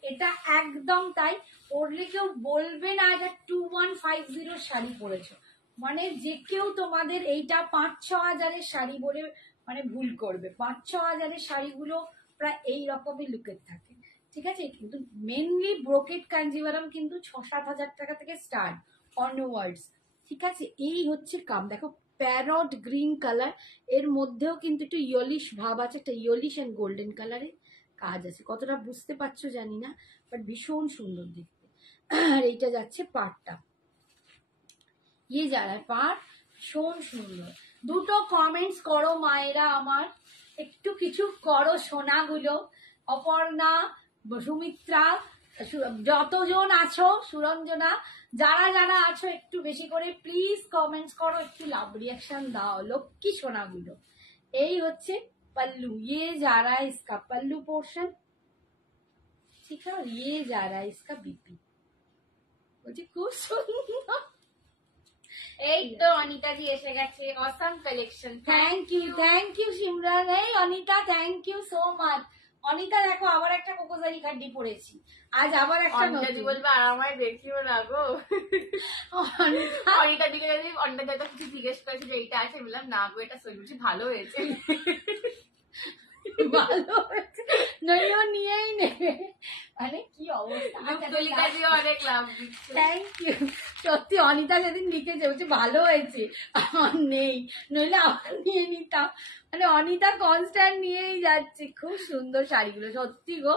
এটা একদম তাই, পরলে কেউ বলবে না এটা 2150 শাড়ি পরেছো। মানে যে কেউ তোমাদের এইটা 5-6 হাজারের শাড়ি পরে মানে ভুল করবে। 5-6 হাজারের শাড়িগুলো প্রায় এই রকমই লুকের থাকে, ঠিক আছে। কিন্তু মেনলি ব্রোকেট কাঞ্জিভারাম কিন্তু 6-7 হাজার টাকা থেকে স্টার্ট অনওয়ার্ডস, ঠিক আছে। এই হচ্ছে কাম দেখো, প্যারট গ্রিন কালার, এর মধ্যেও কিন্তু একটু ইয়েলিশ ভাব আছে, একটা ইয়েলিশ এন্ড গোল্ডেন কালারের কাজ আছে। কতটা বুঝতে পারছো জানি না, বাট ভীষণ সুন্দর দেখতে। আর এইটা যাচ্ছে পাড়টা, ইয়ে যারা পাড় ভীষণ সুন্দর। দুটো কমেন্টস করো মায়েরা আমার, একটু কিছু করো সোনাগুলো। অপর্ণা, সুমিত্রা, যতজন আছো, সুরঞ্জনা, যারা যারা আছো একটু বেশি করে প্লিজ কমেন্টস করো, একটু লাভ রিয়াকশন দাও লক্ষ্মী সোনাগুলো। এই হচ্ছে पल्लू, ये जा रहा है इसका पल्लू पोर्शन, ठीक है, और ये जा रहा है इसका बीपी। বলছি খুব সুন্দর। এই তো অনিতাজি এসে গেছে, awesome collection. Thank you Simran. এই Anita thank you so much. Anita দেখো আবার একটা কোকোজারি খাড্ডি পরেছি, আজ আবার একটা অনিতাজি নতুন। বলবে আর আমায় দেখিও না গো। অনিতা অনিতা দিকে যদি অনিতা দাদা কিছু জিজ্ঞেস করেছে যে এইটা আছে, বললাম না গো এটা সই, বলছি ভালো হয়েছে। ভালো হয়েছে, নইও নিয়েই নেবে, মানে কি অবস্থা। ললিতাজিও অনেক লাভ দিচ্ছে। Thank you. সত্যি অনিতা যেদিন লিখেছে বলছে ভালো হয়েছে, আমার নেই, নইলে আবার নিয়ে নিতাম। মানে অনিতা কনস্ট্যান্ট নিয়েই যাচ্ছে। খুব সুন্দর শাড়িগুলো সত্যি গো,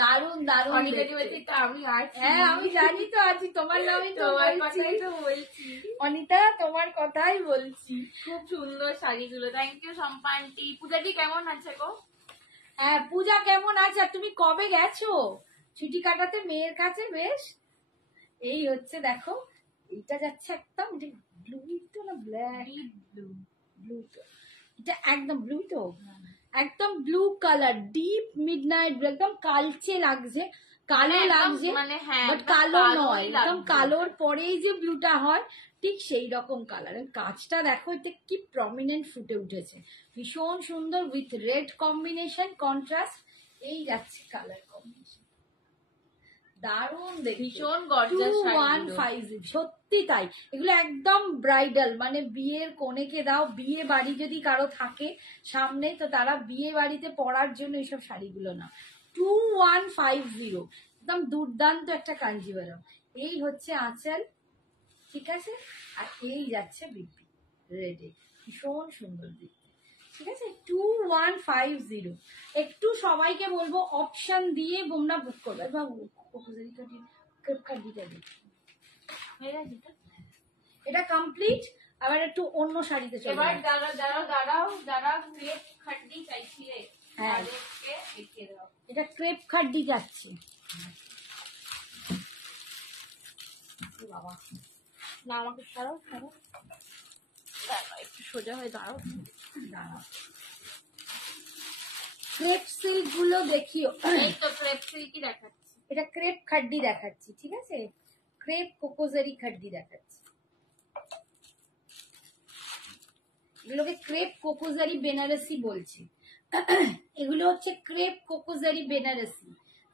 দারুন দারুন। অনিতাজি বলছে তো আমি আছি। হ্যাঁ আমি জানি তো আছি, তোমার নামই তো তোমার বলছি। কথাই তো বলছি। অনিতা তোমার কথাই বলছি। খুব সুন্দর শাড়িগুলো। Thank you Shampa aunty. পূজাদি কেমন আছে গো? হ্যাঁ পূজা কেমন আছে? আর তুমি কবে গেছো ছুটি কাটাতে মেয়ের কাছে? বেশ, এই হচ্ছে দেখো, এইটা যাচ্ছে একদম ব্লু তো না ব্ল্যাক, ব্লু তো, এটা একদম ব্লু তো, একদম blue colour, deep midnight blue, একদম কালচে লাগছে, কালো লাগছে, মানে হ্যাঁ বাট কালো কালোই নয়, একদম লাগছে। কালোর পরেই যে ব্লুটা হয় ঠিক সেই রকম কালারের। কাজটা দেখো এতে কি প্রমিনেন্ট ফুটে উঠেছে, ভীষণ সুন্দর, উইথ রেড কম্বিনেশন কন্ট্রাস্ট। এই যাচ্ছে কালার কম্বিনেশন, দারুণ দেখতে, ভীষণ গর্জাস শাড়িগুলো। 2150 সত্যি তাই। এগুলো একদম ব্রাইডাল, মানে বিয়ের কনেকে দাও, বিয়ে বাড়ি যদি কারো থাকে সামনে তো তারা বিয়ে বাড়িতে পরার জন্য এইসব শাড়িগুলো না। 2150, একদম দুর্দান্ত একটা কাঞ্জিভারম। এই হচ্ছে আঁচল, ঠিক আছে, আর এই যাচ্ছে বিপি রেডে, ভীষণ সুন্দর দেখতে, ঠিক আছে। 2150। একটু সবাইকে বলবো অপশন দিয়ে তোমরা বুক করবে। বাবু এটা কমপ্লিট। আবার একটু অন্য শাড়িতে চলে এবার যাও। যারা ক্রেপ খাড্ডি চাইছি রে, হ্যাঁ। তাদেরকে দেখিয়ে দাও। এটা ক্রেপ খাড্ডি যাচ্ছে। বাবা না আমাকে ছাড়াও ছাড়াও, একটু সোজা হয়ে দাঁড়াও। দাঁড়াও, ক্রেপ সিল্ক গুলো দেখিও। এই তো ক্রেপ সিল্কই দেখাচ্ছি। এটা ক্রেপ খাড্ডি দেখাচ্ছি, ঠিক আছে, ক্রেপ কোকোজারি খাড্ডি দেখাচ্ছি। এগুলোকে ক্রেপ কোকোজারি বেনারসি বলছে। এগুলো হচ্ছে ক্রেপ কোকোজারি বেনারসি,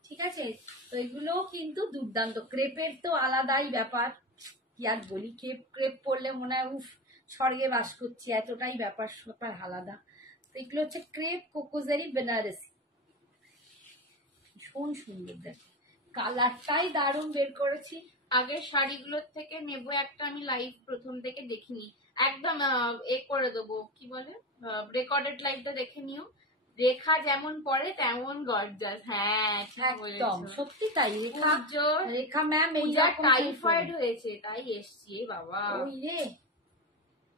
ঠিক আছে। তো এগুলো কিন্তু দুর্দান্ত, ক্রেপের তো আলাদাই ব্যাপার, কি আর বলি, ক্রেপ ক্রেপ পরলে মনে হয় উফ স্বর্গে বাস করছি, এতটাই ব্যাপার ব্যাপার আলাদা। তো এগুলো হচ্ছে ক্রেপ কোকোজারি বেনারসি, ভীষণ সুন্দর, দেখো কালারটাই দারুণ বের করেছি। আগের শাড়িগুলোর থেকে নেবো একটা, আমি লাইভ প্রথম থেকে দেখিনি, একদম এ করে দেবো, কি বলে রেকর্ডেড লাইভটা দেখে নিও। রেখা যেমন পরে তেমন গর্জাস। হ্যাঁ ঠিক একদম বলেছো। সত্যি তাই। রেখা রেখা ম্যাম এই টাইফয়েড হয়েছে তাই এসছি। এ বাবা ওই রে,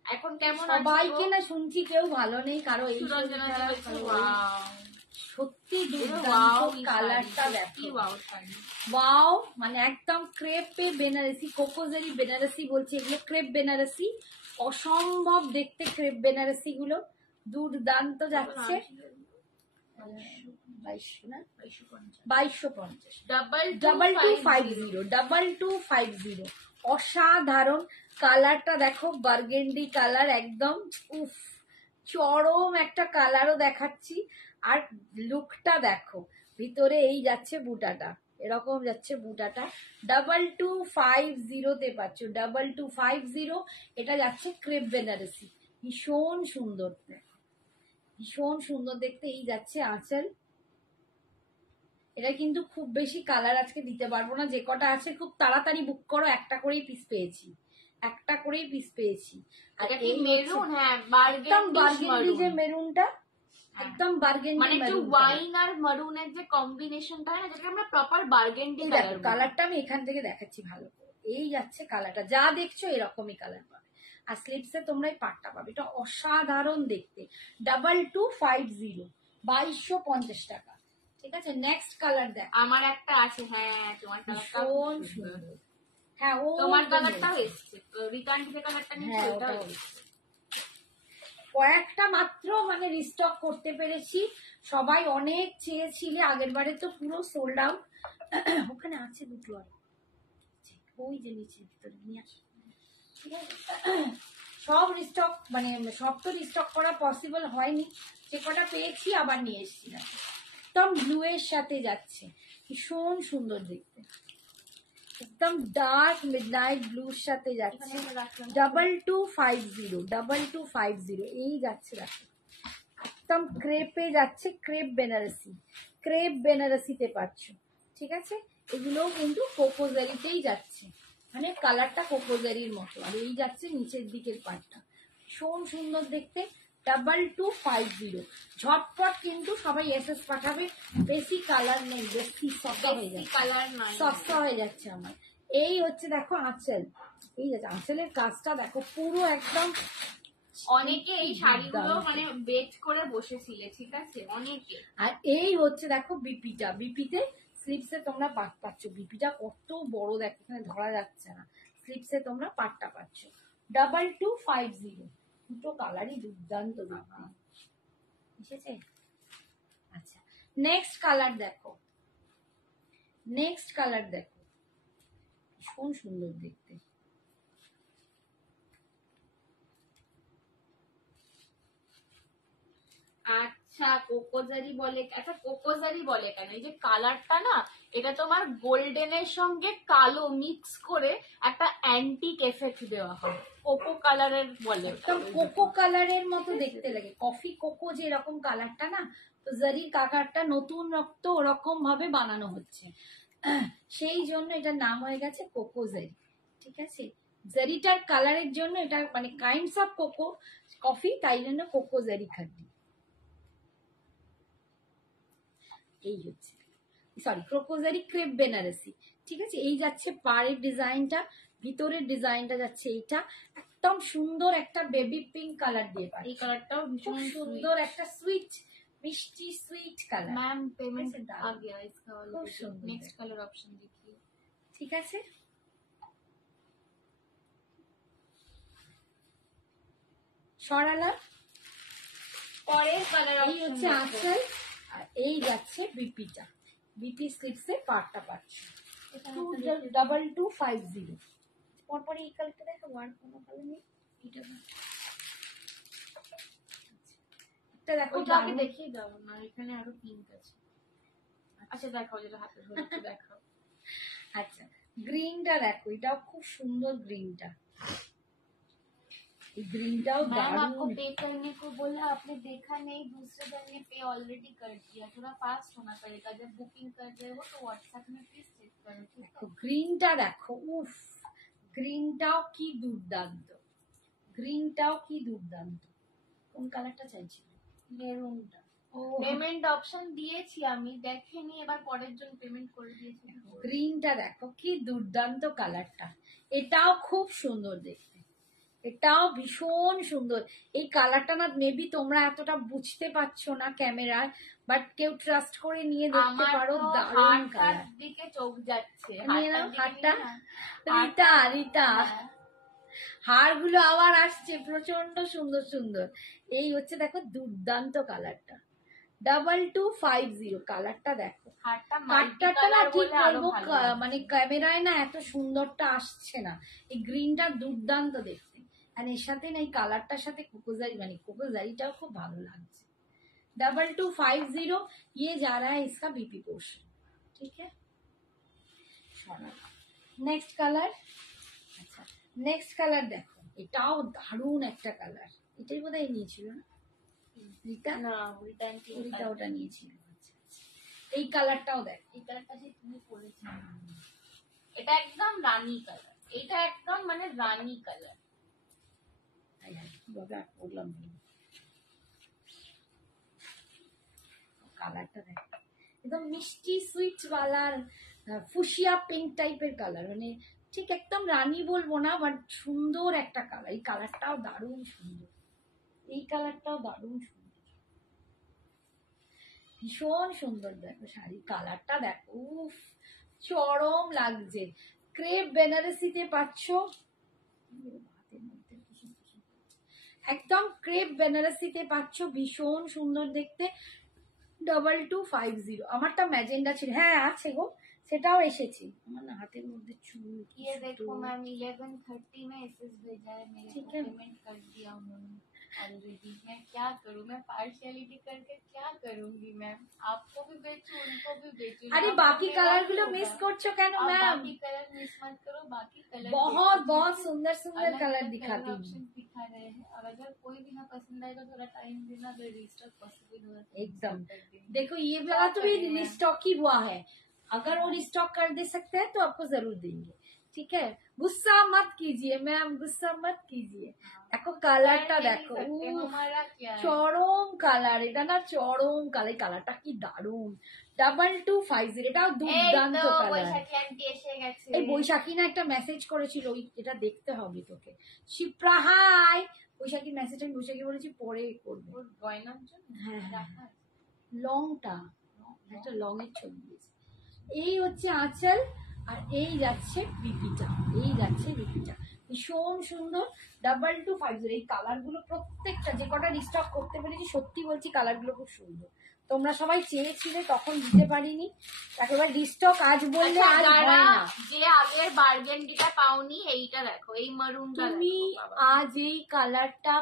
এখন কেমন সবাইকে না শুনছি কেউ ভালো নেই কারো, এই সুরঞ্জনা বলছে সত্যি দুর্দান্ত কালারটা দেখো, ওয়াও, মানে একদম ক্রেপে বেনারসি, কোকোজারি বেনারসি বলছি, এগুলো ক্রেপ বেনারসি, অসম্ভব দেখতে ক্রেপ বেনারসি গুলো, দুর্দান্ত যাচ্ছে। 2250, 2250, অসাধারণ কালারটা দেখো, বার্গেন্ডি কালার একদম, উফ চরম একটা কালারও দেখাচ্ছি। আর লুকটা দেখো, ভিতরে এই যাচ্ছে বুটাটা, এরকম যাচ্ছে বুটাটা, 2250 পাচ্ছ, 2250। এটা যাচ্ছে ক্রেপ বেনারসি, ভীষণ সুন্দর, ভীষণ সুন্দর দেখতে। এই যাচ্ছে আঁচল। এটা কিন্তু খুব বেশি কালার আজকে দিতে পারবো না, যে কটা আছে খুব তাড়াতাড়ি বুক করো, একটা করেই পিস পেয়েছি, একটা করেই পিস পেয়েছি। আর এই মেরুন, হ্যাঁ একদম বার্গেন্ডি যে মেরুনটা, একদম বার্গেন্ডি মানে যে ওয়াইন আর মারুনের যে কম্বিনেশনটা হয় না, যেটা আমরা প্রপার বার্গেন্ডি কালার। কালারটা আমি এখান থেকে দেখাচ্ছি ভালো করে, এই যাচ্ছে কালারটা, যা দেখছো এরকমই কালার পাবে। আর স্লিপসে তোমরা এই পাটটা পাবে, এটা অসাধারণ দেখতে, 2250, 2250 টাকা, ঠিক আছে। নেক্সট কালার দেখ, আমার একটা আছে, হ্যাঁ তোমার কালারটা সুন্দর, হ্যাঁ ও তোমার কালারটাও এসছে, রিটার্ন যে কালারটা নিয়ে হ্যাঁ ওটাও এসছে। কয়েকটা মাত্র মানে রিস্টক করতে পেরেছি, সবাই অনেক চেয়েছিলে, আগের বারে তো পুরো সোল্ড আউট। ওখানে আছে দুটো আর ওই যে নিচে ভিতরে নিয়ে আসো, ঠিক আছে? সব রিস্টক মানে সব তো রিস্টক করা পসিবল হয়নি, যে কটা পেয়েছি আবার নিয়ে এসেছি না। একদম ব্লু এর সাথে যাচ্ছে, ভীষণ সুন্দর দেখতে, একদম ডার্ক মিডনাইট ব্লুর সাথে যাচ্ছে। 2250 এই যাচ্ছে, দেখো একদম ক্রেপে যাচ্ছে, ক্রেপ বেনারসি, ক্রেপ বেনারসিতে পাচ্ছ, ঠিক আছে? এগুলো কিন্তু কোকোজারিতেই যাচ্ছে, মানে কালারটা কোকোজারির মতো, আর এই যাচ্ছে নিচের দিকের পাটটা, ভীষণ সুন্দর দেখতে। 2250 ঝটপট কিন্তু সবাই এসএস পাঠাবে, বেশি কালার নেই, বেশি সস্তা হয়ে যাচ্ছে, কালার নাই, সস্তা হয়ে যাচ্ছে আমার। এই হচ্ছে দেখো আঁচল, এই যাচ্ছে আঁচলের কাজটা দেখো, পুরো একদম অনেকে এই শাড়িগুলো মানে বেট করে বসেছিলে, ঠিক আছে, অনেকে। আর এই হচ্ছে দেখো বিপিটা, বিপিতে স্লিপসে তোমরা পাট পাচ্ছ, বিপিটা কত বড় দেখো, এখানে ধরা যাচ্ছে না, স্লিপসে তোমরা পাটটা পাচ্ছ। 2250 দুটো কালারই দুর্দান্ত এসেছে। আচ্ছা নেক্সট কালার দেখো, নেক্সট কালার দেখো, ভীষণ সুন্দর দেখতে, আচ্ছা কোকোজারি বলে, আচ্ছা কোকোজারি বলে কেন? এই যে কালারটা না, এটা তোমার গোল্ডেনের সঙ্গে কালো মিক্স করে একটা অ্যান্টিক এফেক্ট দেওয়া হয়, কোকো কালারের বলে। একদম কোকো কালারের মতো দেখতে লাগে, কফি কোকো যে এরকম কালারটা না, তো জারির কালারটা নতুন রক্ত ওরকম ভাবে বানানো হচ্ছে, সেই জন্য এটার নাম হয়ে গেছে কোকো জারি, ঠিক আছে? জারিটার কালারের জন্য এটা মানে কাইন্ডস অফ কোকো কফি, তাই জন্য কোকো জারি খাদ্য। এই হচ্ছে সরি ক্রোকোজারি ক্রেপ বেনারসি, ঠিক আছে? এই যাচ্ছে পাড়ের ডিজাইনটা, ভিতরের ডিজাইনটা যাচ্ছে এইটা, একদম সুন্দর একটা বেবি পিঙ্ক কালার দিয়ে পাচ্ছি, এই কালারটাও খুব ভীষণ সুন্দর একটা সুইট মিষ্টি সুইট কালার। मैम पेमेंट दारुण। आ गया इसका वाला, खूब सुंदर नेक्स्ट है। कलर ऑप्शन देखिए। ঠিক আছে, সরালা পরের কালার এই হচ্ছে আঁচল, আর এই যাচ্ছে বিপিটা, বিপি স্লিপসে পাটটা পাচ্ছি 2250। পরপর এই কালারটা দেখো, আর কোনো কালার নেই, এটা এটা দেখো ওটাকে দারুণ। দেখিয়ে দাও না, এখানে আরো পিঙ্ক আছে। আচ্ছা দেখাও, যেটা হাতে ধরে দেখাও। আচ্ছা গ্রিনটা দেখো, এটাও খুব সুন্দর গ্রিনটা, এই গ্রিনটাও मैम आपको দারুণ। पे करने को बोला, आपने देखा नहीं, दूसरे दिन ने पे ऑलरेडी कर दिया, थोड़ा फास्ट होना पड़ेगा, जब बुकिंग कर रहे हो तो व्हाट्सएप में प्लीज चेक करो, ठीक है? গ্রিনটা দেখো, উফ গ্রিনটাও কি দুর্দান্ত, গ্রিনটাও কি দুর্দান্ত। কোন কালারটা চাইছিল? মেরুনটা। ও পেমেন্ট অপশন দিয়েছি আমি, দেখেনি, এবার পরের জন্য পেমেন্ট করে দিয়েছি। গ্রিনটা দেখো কি দুর্দান্ত কালারটা, এটাও খুব সুন্দর দেখতে, এটাও ভীষণ সুন্দর। এই কালারটা না মেবি তোমরা এতটা বুঝতে পারছো না ক্যামেরায়, বাট কেউ ট্রাস্ট করে নিয়ে দেখতে আমার পারো, তো দারুণ হারটার কালার। দিকে চোখ যাচ্ছে, নিয়ে নাও হারটা, হারটা। রিতা রিতা হারগুলো আবার আসছে, প্রচন্ড সুন্দর সুন্দর। এই হচ্ছে দেখো দুর্দান্ত কালারটা, 2250 কালারটা দেখো, হারটা কাটটা না ঠিক আরো বলবো, ভালো লাগছে। মানে ক্যামেরায় না এত সুন্দরটা আসছে না, এই গ্রিনটা দুর্দান্ত দেখতে, আর এর সাথে না এই কালারটার সাথে কোকোজারি, মানে কোকোজারিটাও খুব ভালো লাগছে। 2250 ये जा रहा है इसका बीपी पोर्शन, ठीक है? নেক্সট কালার, আচ্ছা নেক্সট কালার দেখো, এটাও দারুণ একটা কালার, এটাই বোধহয় নিয়েছিল না রিতা? না রিটার্ন রিতা ওটা নিয়েছিল। আচ্ছা আচ্ছা। এই কালারটাও দেখ, এই কালারটা যে তুমি পরেছো, এটা একদম রানী কালার, এটা একদম মানে রানী কালার। কিভাবে করলাম কালারটা দেখ, একদম মিষ্টি সুইট ওয়ালার ফুশিয়া পিঙ্ক টাইপের কালার, মানে ঠিক একদম রানী বলবো না, বাট সুন্দর একটা কালার, এই কালারটাও দারুণ সুন্দর, এই কালারটাও দারুণ সুন্দর, ভীষণ সুন্দর দেখো শাড়ির কালারটা দেখো, উফ চরম লাগছে। ক্রেপ বেনারসিতে পাচ্ছ, একদম ক্রেপ বেনারসিতে পাচ্ছ, ভীষণ সুন্দর দেখতে। 2250 আমারটা ম্যাজেন্ডা ছিল, হ্যাঁ আছে গো, সেটাও এসেছে। আমার না হাতের মধ্যে চুল। ये देखो मैम 11:30 में एसएस भेजा है मेरे ठीक को, है। पेमेंट कर दिया उन्होंने ऑलरेडी। मैं क्या करूँ, मैं पार्शियलिटी करके क्या करूँगी मैम? आपको भी बेचूं, उनको भी बेचूं। আরে लाभ तो বাকি मेरा কালার ही গুলো होगा। মিস করছো কেন आप ম্যাম? बाकी कलर मिस मत करो, बाकी कलर बहुत बहुत सुंदर सुंदर कलर दिखाती हूँ। ऑप्शन दिखा रहे हैं, और अगर कोई भी ना पसंद आए तो थोड़ा टाइम देना, अगर रिस्टॉक पॉसिबल हो तो एकदम। कर देंगे। देखो ये वाला तो भी करें मैम? रिस्टॉक ही हुआ है, अगर वो रिस्टॉक कर दे सकते हैं तो आपको जरूर देंगे, ठीक है। गुस्सा मत कीजिए मैम, गुस्सा मत कीजिए। देखो কালারটা দেখো, हमारा क्या है? চরম কালার, এটা না চরম কালার, কালারটা কি দারুন। 2250, এটাও দুর্দান্ত কালার। বৈশাখী আন্টি এসে গেছে। এই বৈশাখী না একটা মেসেজ করেছিল, ওই এটা দেখতে হবে তোকে। শিপ্রা হাই। বৈশাখীর মেসেজ আমি বৈশাখী বলেছি পরে করবো। ওর গয়নার জন্য হ্যাঁ হ্যাঁ, রাখা আছে। লংটা একটা লং এর ছবি দিয়েছে। এই হচ্ছে আঁচল, আর এই যাচ্ছে বিপিটা, এই যাচ্ছে বিপিটা, ভীষণ সুন্দর। 2250, এই কালার গুলো প্রত্যেকটা যে কটা রিস্টক করতে পেরেছি, সত্যি বলছি কালার গুলো খুব সুন্দর। তোমরা সবাই চেয়েছিলে, তখন দিতে পারিনি, একেবারে রিস্টক আজ বললে আচ্ছা, আজ হয় যারা না। যে আগের বার্গেন্ডিটা পাওনি, এইটা দেখো, এই মারুনটা তুমি আজ এই কালারটা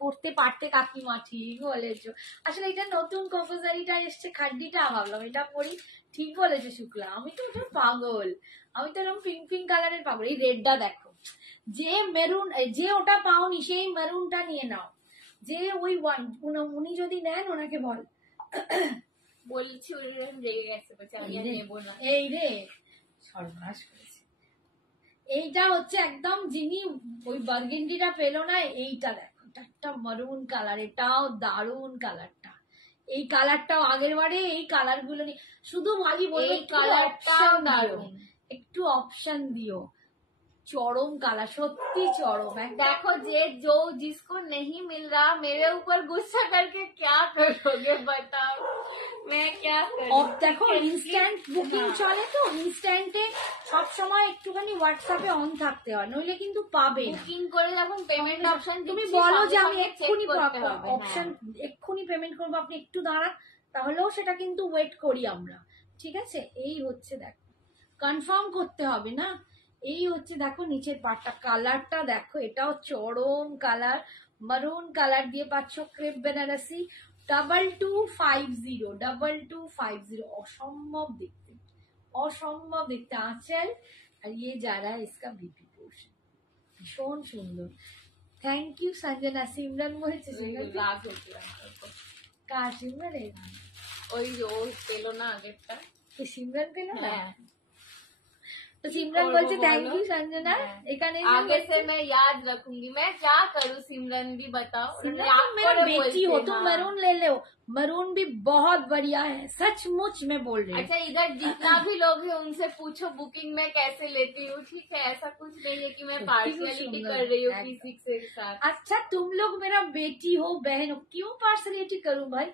পড়তে পারতে কাকিমা, ঠিক বলেছো। আসলে এটা নতুন কম্পোজারিটা এসছে, খাড্ডিটা, ভাবলাম এটা পরি। ঠিক বলেছো শুক্লা, আমি তো ওটা পাগল, আমি তো এরকম পিঙ্ক পিঙ্ক কালারের পাগল। এই রেডটা দেখো, যে মেরুন, যে ওটা পাওনি সেই মেরুনটা নিয়ে নাও। যে ওই উনি যদি নেন ওনাকে বল। বলছি ওর রেগে গেছে, বলছে আমি আর নেবো না। এই রে সর্বনাশ করেছে। এইটা হচ্ছে একদম, যিনি ওই বার্গেন্ডিটা পেলো না, এইটা দেখো, এটা একটা মারুন কালার, এটাও দারুন কালারটা। এই কালারটাও আগের বারে এই কালার গুলো নিয়ে শুধু ভালি বলবো, এই কালারটাও দারুন, একটু অপশন দিও। চরম কালার, সত্যি চরম। देखो जो जिसको नहीं मिल रहा, मेरे ऊपर गुस्सा करके क्या करोगे बताओ, मैं क्या करूं? দেখো ইনস্ট্যান্ট বুকিং চলে তো, ইনস্ট্যান্টে সবসময় একটুখানি হোয়াটসঅ্যাপে অন থাকতে হয়, নইলে কিন্তু পাবে না। বুকিং করে যখন পেমেন্ট অপশন তুমি বলো যে আমি এক্ষুনি অপশন এক্ষুনি পেমেন্ট করবো, আপনি একটু দাঁড়ান, তাহলেও সেটা কিন্তু ওয়েট করি আমরা, ঠিক আছে। এই হচ্ছে দেখো, কনফার্ম করতে হবে না। এই হচ্ছে দেখো নিচের পাটটা, কালারটা দেখো, এটাও চরম কালার, মারুন কালার দিয়ে পাচ্ছ, ক্রেপ বেনারসি। 2250, অসম্ভব দেখতে, অসম্ভব দেখতে আঁচল। আর ইয়ে যারা ইসকা বিপি পোর্শন, ভীষণ সুন্দর। Thank you Sanjana. সিমরান বলছে রাগ হচ্ছে কার সিমরান? ওই ও পেলো না আগেরটা, সিমরান পেল না। হ্যাঁ। तो सिमरन बोलते थैंक यू संजना। এখানে आगे से मैं याद रखूंगी। मैं क्या करूँ सिमरन भी बताओ। सिमरन मेरा बेटी हो, तुम मरून ले लो, मरून भी बहुत बढ़िया है, सचमुच मैं बोल रही हूँ। अच्छा इधर जितना भी लोग हैं उनसे पूछो बुकिंग मैं कैसे लेती हूँ, ठीक है। ऐसा कुछ नहीं है कि मैं पार्शियलिटी कर रही हूँ किसी के साथ। अच्छा तुम लोग मेरा बेटी हो, बहन हो, क्यों पार्शियलिटी करूँ भाई?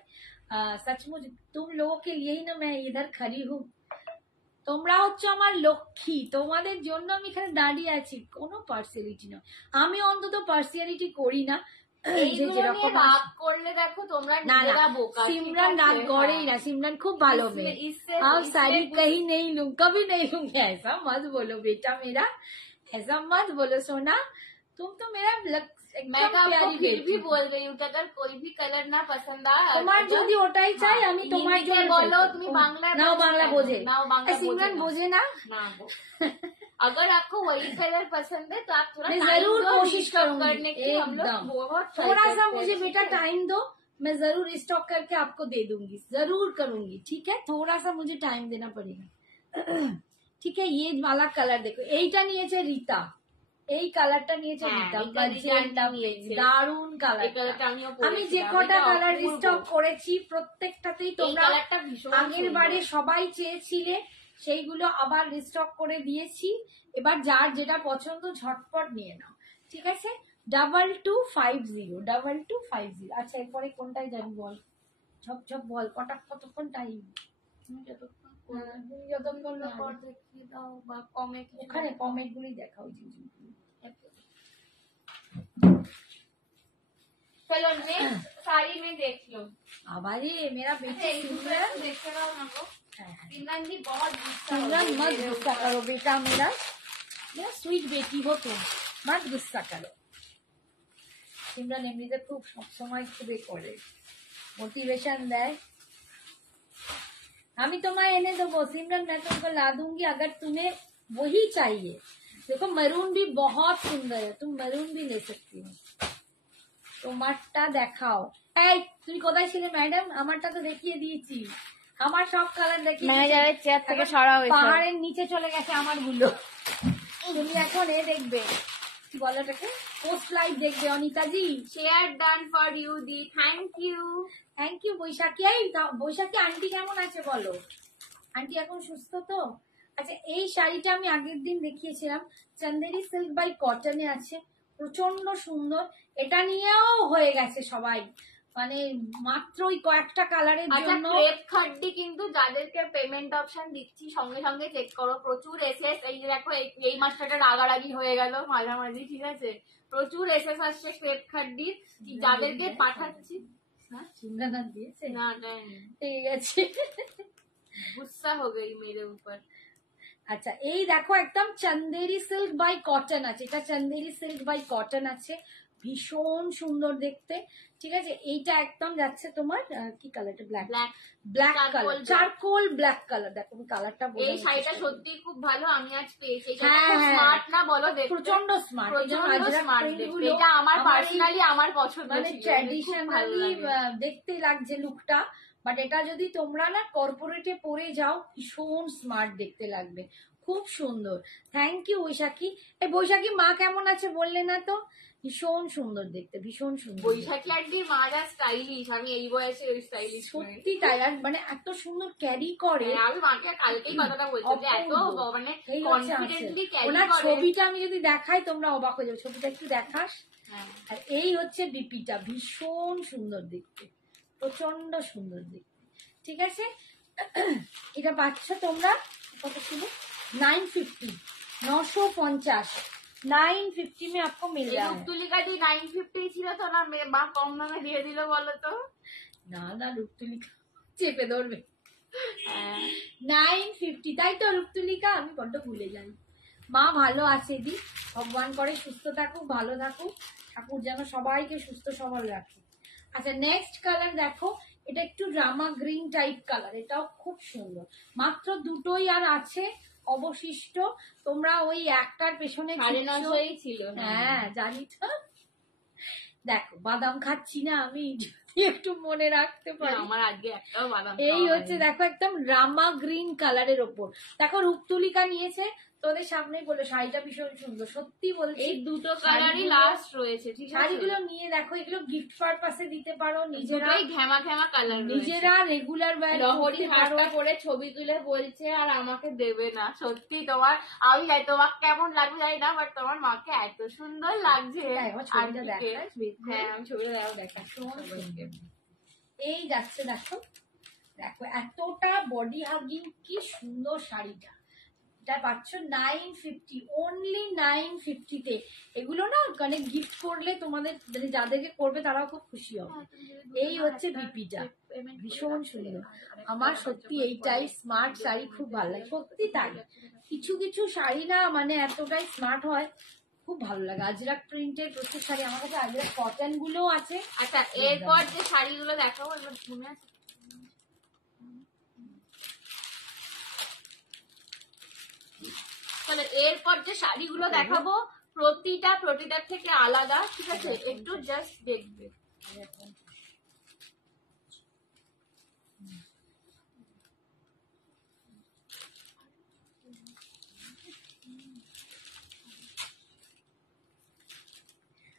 सचमुच तुम लोगों के लिए ही ना मैं इधर खड़ी हूँ। তোমরা হচ্ছে আমার লক্ষ্মী, তোমাদের জন্য আমি এখানে দাঁড়িয়ে আছি, কোনো পার্সিয়ালিটি নয়। আমি অন্তত পার্সিয়ালিটি করি না। রাগ করলে দেখো তোমরা নিজেরা বোকা। সিমরান রাগ করেই না, সিমরান খুব ভালো মেয়ে। आप साड़ी कहीं नहीं लूं, कभी नहीं लूंगी, ऐसा मत बोलो बेटा मेरा, ऐसा मत बोलो सोना, तुम तो मेरा मैं प्यारी फिर भी बोल रही हूँ कि अगर कोई भी कलर ना पसंद आए, তোমার যদি ওটাই চাই আমি তোমার জন্য বলো, তুমি বাংলায় নাও, বাংলা বোঝে, सिमरन বোঝে না। अगर आपको वही कलर पसंद है तो आप थोड़ा मैं जरूर कोशिश करने करूंगी, की, हम लोग बहुत थोड़ा सा मुझे बेटा टाइम दो, मैं जरूर स्टॉक करके आपको दे दूंगी, जरूर करूंगी, ठीक है। थोड़ा सा मुझे टाइम देना पड़ेगा, ठीक है। ये वाला कलर देखो, এইটা নিয়েছে রিতা, এই কালারটা নিয়েছে রিতা, দারুন কালার। আমি যে কটা কালার রিস্টক করেছি প্রত্যেকটাতেই তোমরা আগের বারে সবাই চেয়েছিলে, সেইগুলো আবার রিস্টক করে দিয়েছি। এবার যার যেটা পছন্দ ঝটপট নিয়ে নাও, ঠিক আছে। 2250। আচ্ছা এরপরে কোনটাই জানি বল, ঝপ ঝপ বল, কতক্ষণ টাইম? যতক্ষণ ওখানে কমেন্ট গুলি দেখাও, चलो नेक्स्ट साड़ी में देख लो। আবারে মেরা বেটি देखे ना सिमरन जी बहुत गुस्सा हो सिमरन गई मत मेरे गुस्सा ऊपर। करो बेटा मेरा स्वीट बेटी हो तुम मत गुस्सा करो सिमरन एमनिতে খুব সবসময় খুবই করে मोटिवेशन দেয় আমি তোমায় এনে দেবো सिमरन मैं तुमको ला दूंगी अगर तुम्हें वही चाहिए देखो मरून भी बहुत सुंदर है तुम मरून भी ले सकती हो তোমারটা দেখাও এই তুমি কোথায় ছিলে ম্যাডাম আমারটা তো দেখিয়ে দিয়েছি আমার সব কালার দেখিয়ে ম্যানেজারের চেয়ার থেকে সরা হয়েছে। পাহাড়ের নিচে চলে গেছে আমার গুলো তুমি এখন এ দেখবে কি বলে ওটাকে পোস্ট লাইট দেখবে Anita ji share done for you दी thank you. Thank you Baishakhi এই বৈশাখী আন্টি কেমন আছে বলো আন্টি এখন সুস্থ তো আচ্ছা এই শাড়িটা আমি আগের দিন দেখিয়েছিলাম চন্দেরি সিল্ক বাই কটনে আছে প্রচন্ড সুন্দর এটা নিয়েও হয়ে গেছে সবাই মানে মাত্র ওই কয়েকটা কালারের আচ্ছা জন্য ক্রেপ খাড্ডি কিন্তু যাদেরকে পেমেন্ট অপশন দিচ্ছি সঙ্গে সঙ্গে চেক করো প্রচুর এসএস এই যে দেখো এই মাসটা রাগারাগি হয়ে গেল মাঝামাঝি ঠিক আছে প্রচুর এসএস আসছে ক্রেপ খাড্ডির যাদেরকে পাঠাচ্ছি সিমরানা দিয়েছে না नहीं ঠিক আছে गुस्सा हो गई मेरे ऊपर। আচ্ছা এই দেখো একদম চন্দেরি সিল্ক বাই কটন আছে এটা চন্দেরি সিল্ক বাই কটন আছে ভীষণ সুন্দর দেখতে ঠিক আছে এইটা একদম যাচ্ছে তোমার কি কালারটা black black black Charcoal colour black। Charcoal black colour দেখো আমি কালারটা এই শাড়িটা সত্যি খুব ভালো আমি আজ পেয়েছি এটা হ্যাঁ, খুব হ্যাঁ। স্মার্ট না বলো দেখতে প্রচন্ড স্মার্ট প্রচন্ড স্মার্ট দেখতে এটা আমার পার্সোনালি আমার পছন্দ মানে ছিল আমার খুব ভালো ট্র্যাডিশনালি লাগে। দেখতে লাগছে লুকটা বাট এটা যদি তোমরা না কর্পোরেটে পরে যাও ভীষণ স্মার্ট দেখতে লাগবে খুব সুন্দর থ্যাংক ইউ বৈশাখী এই বৈশাখী মা কেমন আছে বললে না তো ভীষণ সুন্দর দেখতে ভীষণ সুন্দর বৈশাখী আন্টি মা যা স্টাইলিশ আমি এই বয়সে ওই স্টাইলিশ সত্যি তাই আর মানে এত সুন্দর ক্যারি করে আমি মাকে কালকেই কথাটা বলছি যে এত অপূর্ব। মানে এই হচ্ছে কনফিডেন্টলি আছে। ক্যারি ওনার করে ছবিটা আমি যদি দেখাই তোমরা অবাক হয়ে যাবে ছবিটা একটু দেখাস হ্যাঁ। আর এই হচ্ছে বিপিটা ভীষণ সুন্দর দেখতে প্রচন্ড সুন্দর দেখতে ঠিক আছে এটা পাচ্ছ তোমরা কত ছিল 950 950 950 में आपको मिल এই रहा है রূপতুলিকা দি 950 ছিল তো না মা কম দামে দিয়ে দিল বলো তো না না রূপতুলিকা চেপে ধরবে হ্যাঁ। 950 তাই তো রূপতুলিকা আমি বড্ড ভুলে যাই মা ভালো আছে দি ভগবান করে সুস্থ থাকুক ভালো থাকুক ঠাকুর যেন সবাইকে সুস্থ সবল রাখে আচ্ছা নেক্সট কালার দেখো এটা একটু রামা গ্রিন টাইপ কালার এটাও খুব সুন্দর মাত্র দুটোই আর আছে অবশিষ্ট তোমরা ওই একটার পেছনে ছুটছো। 950 ছিল হ্যাঁ জানি তো দেখো বাদাম খাচ্ছি না আমি যদি একটু মনে রাখতে পারি আমার আজকে একটাও বাদাম এই হচ্ছে দেখো একদম রামা গ্রিন কালারের ওপর দেখো রূপতুলিকা নিয়েছে তোদের সামনেই বলে শাড়িটা ভীষণ সুন্দর সত্যি বলছি এই দুটো কালারই শাড়িগুলো- লাস্ট রয়েছে ঠিক আছে শাড়িগুলো নিয়ে দেখো এগুলো গিফট পারপাসে দিতে পারো নিজেরা দুটোই ঘেমা ঘেমা কালার নিজেরা রেগুলার লহরি হাটটা করে ছবি তুলে বলছে আর আমাকে দেবে না সত্যি তোমার আমি জানি তোমার কেমন লাগবে জানি না বাট তোমার মাকে এত সুন্দর লাগছে ছবিটা আন্টিকে। দেখাস হ্যাঁ আমি ছবিটা দেখো দেখা এই যাচ্ছে দেখো দেখো এতটা বডি হাগিং কি সুন্দর শাড়িটা এটা পাচ্ছ 950 অনলি 950 তে এগুলো না মানে গিফট করলে তোমাদের মানে যাদেরকে করবে তারাও খুব খুশি হবে এই হচ্ছে বিপিটা ভীষণ সুন্দর আমার সত্যি এইটাই স্মার্ট শাড়ি খুব ভালো লাগে সত্যি তাই কিছু কিছু শাড়ি না মানে এতটাই স্মার্ট হয় খুব ভালো লাগে আজরাক প্রিন্টের প্রচুর শাড়ি আমার কাছে আজরাক কটন গুলো আছে আচ্ছা এরপর যে শাড়িগুলো দেখাবো এবার মনে আছে তাহলে এরপর যে শাড়িগুলো দেখাবো প্রতিটার থেকে আলাদা ঠিক আছে একটু জাস্ট দেখবে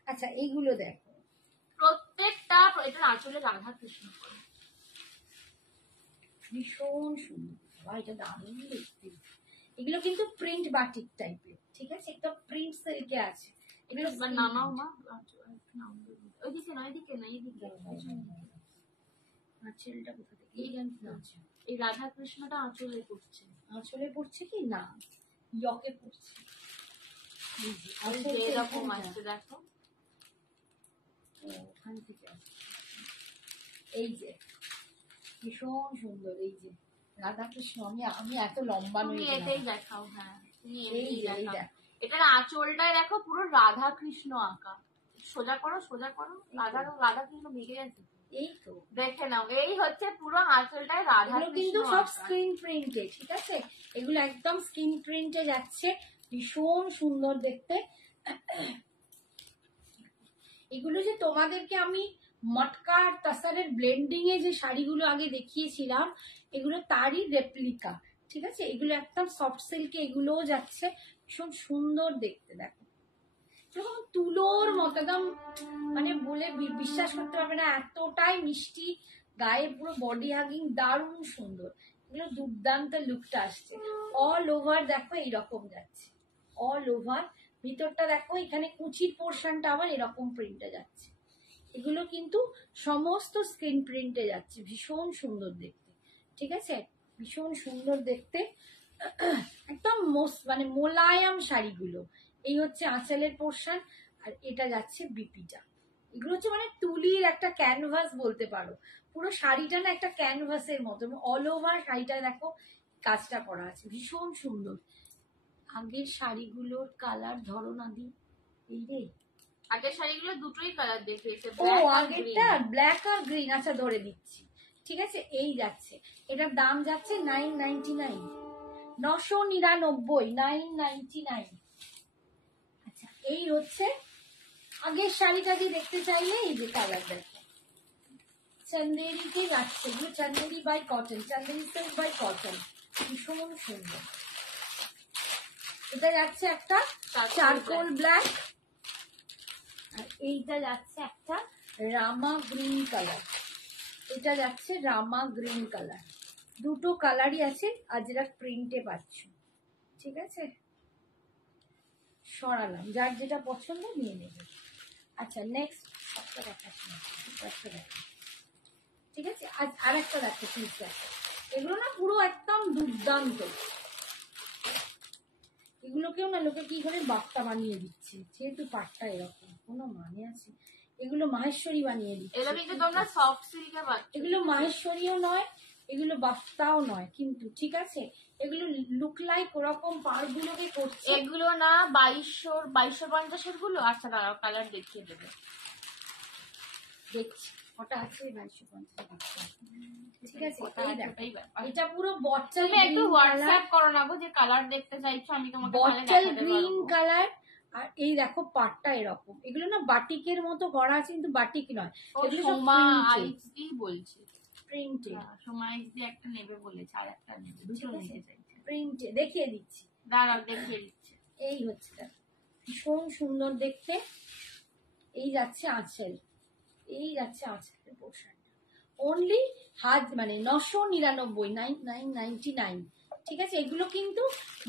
আচ্ছা এইগুলো দেখো প্রত্যেকটা এটা আসলে রাধা কৃষ্ণ করে। ভীষণ সুন্দর বাবা, এটা দারুণ দেখতে এগুলো কিন্তু প্রিন্ট বাটিক টাইপের ঠিক আছে একটা প্রিন্ট সিল্কে আছে এগুলো এবার নামাও মা ওইদিকে না এদিকে না এদিকে আঁচলটা কোথা থেকে এই জানি না এই রাধা কৃষ্ণটা আঁচলে করছে আঁচলে পড়ছে কি না ইয়কে পড়ছে আর যে এরকম আসছে দেখো ওখান থেকে আসছে এই যে ভীষণ সুন্দর এই যে রাধাকৃষ্ণ, আমি এত লম্বা নই। তুমি এটাই দেখাও। হ্যাঁ, তুমি এটাই এই দেখাও। দেখ, এটার আঁচলটায় দেখো পুরো রাধা কৃষ্ণ আঁকা। সোজা করো, সোজা করো। রাধা কৃষ্ণ ভেঙে গেছে। এই তো দেখে নাও, এই হচ্ছে পুরো আঁচলটায় রাধা এগুলো কৃষ্ণ কিন্তু সব আঁকা। স্ক্রিন প্রিন্টে, ঠিক আছে? এগুলো একদম স্ক্রিন প্রিন্টে যাচ্ছে, ভীষণ সুন্দর দেখতে। এগুলো যে তোমাদেরকে আমি মটকা আর তাসারের ব্লেন্ডিং এ যে শাড়িগুলো আগে দেখিয়েছিলাম, এগুলো তারই রেপ্লিকা, ঠিক আছে? এগুলো একদম সফট সিল্কে এগুলোও যাচ্ছে, ভীষণ সুন্দর দেখতে। দেখো যখন তুলোর মতো একদম, মানে বলে বিশ্বাস করতে পারবে না, এতটাই মিষ্টি, গায়ে পুরো বডি হাগিং, দারুণ সুন্দর। এগুলো দুর্দান্ত লুকটা আসছে। অল ওভার দেখো এইরকম যাচ্ছে, অল ওভার। ভিতরটা দেখো, এখানে কুচির পোর্শনটা আবার এরকম প্রিন্টে যাচ্ছে। এগুলো কিন্তু সমস্ত স্ক্রিন প্রিন্টে যাচ্ছে, ভীষণ সুন্দর দেখতে, ঠিক আছে? ভীষণ সুন্দর দেখতে, একদম মানে মোলায়েম শাড়িগুলো। এই হচ্ছে আঁচলের পোর্শন, আর এটা যাচ্ছে বিপিটা। এগুলো হচ্ছে মানে তুলির একটা ক্যানভাস বলতে পারো। পুরো শাড়িটা না একটা ক্যানভাসের মতো, অল ওভার শাড়িটা দেখো কাজটা করা আছে, ভীষণ সুন্দর। আগের শাড়িগুলোর কালার ধরো না দি, এই রে, আগের শাড়িগুলো দুটোই কালার দেখিয়েছে, ও আগেরটা ব্ল্যাক আর গ্রিন। আচ্ছা ধরে দিচ্ছি, ঠিক আছে? এই যাচ্ছে, এটার দাম যাচ্ছে 999, 999, 999। আচ্ছা এই হচ্ছে আগের শাড়িটা দিয়ে দেখতে চাইলে এই যে কালার দেখো, চন্দেরিতে যাচ্ছে, এগুলো Chanderi by cotton, Chanderi silk by cotton, ভীষণ সুন্দর। এটা যাচ্ছে একটা চারকোল ব্ল্যাক, আর এইটা যাচ্ছে একটা রামা গ্রিন কালার, এটা যাচ্ছে রামা গ্রিন কালার। দুটো কালারই আছে, আর যেটা প্রিন্টে পাচ্ছ, ঠিক আছে? সরালাম, যার যেটা পছন্দ নিয়ে নেবে। আচ্ছা নেক্সট একটা দেখাচ্ছি, ঠিক আছে? আর একটা দেখো পিস আছে, এগুলো না পুরো একদম দুর্দান্ত। এগুলোকেও না লোকে কি করে বাপ্তা বানিয়ে দিচ্ছে, যেহেতু পাটটা এরকম, কোনো মানে আছে? এগুলো মাহেশ্বরী বানিয়ে দিচ্ছে। এগুলো কিন্তু তোমরা সফট সিল্কে পাচ্ছ। এগুলো মাহেশ্বরীও নয়, এগুলো বাফতাও নয়, কিন্তু ঠিক আছে? এগুলো লুক লাইক ওরকম পাড়গুলোকে করছে। এগুলো না 2250 গুলো। আচ্ছা দাঁড়াও, কালার দেখিয়ে দেবে, দেখছি ওটা আছে 2250, ঠিক আছে? ওটাই ব্যাপার। এটা পুরো বটল, তুমি একটু হোয়াটসঅ্যাপ করো না গো, যে কালার দেখতে চাইছো আমি তোমাকে তাহলে বটল দেখাতে গ্রিন পারবো। কালার। আর এই দেখো পাটটা এরকম, এগুলো না বাটিকের মতো করা আছে, কিন্তু বাটিক নয়, এগুলো সব আইসি বলছি, প্রিন্টেড। সময় দিয়ে একটা নেবে বলেছে, আর একটা নেবে, দুটো নিতে চাইছে। প্রিন্টে দেখিয়ে দিচ্ছি, দাঁড়াও দেখিয়ে দিচ্ছে। এই হচ্ছে দেখো, ভীষণ সুন্দর দেখতে। এই যাচ্ছে আঁচল, এই যাচ্ছে আঁচলের পোর্শনটা, অনলি মানে 999, 999, ঠিক আছে? এগুলো কিন্তু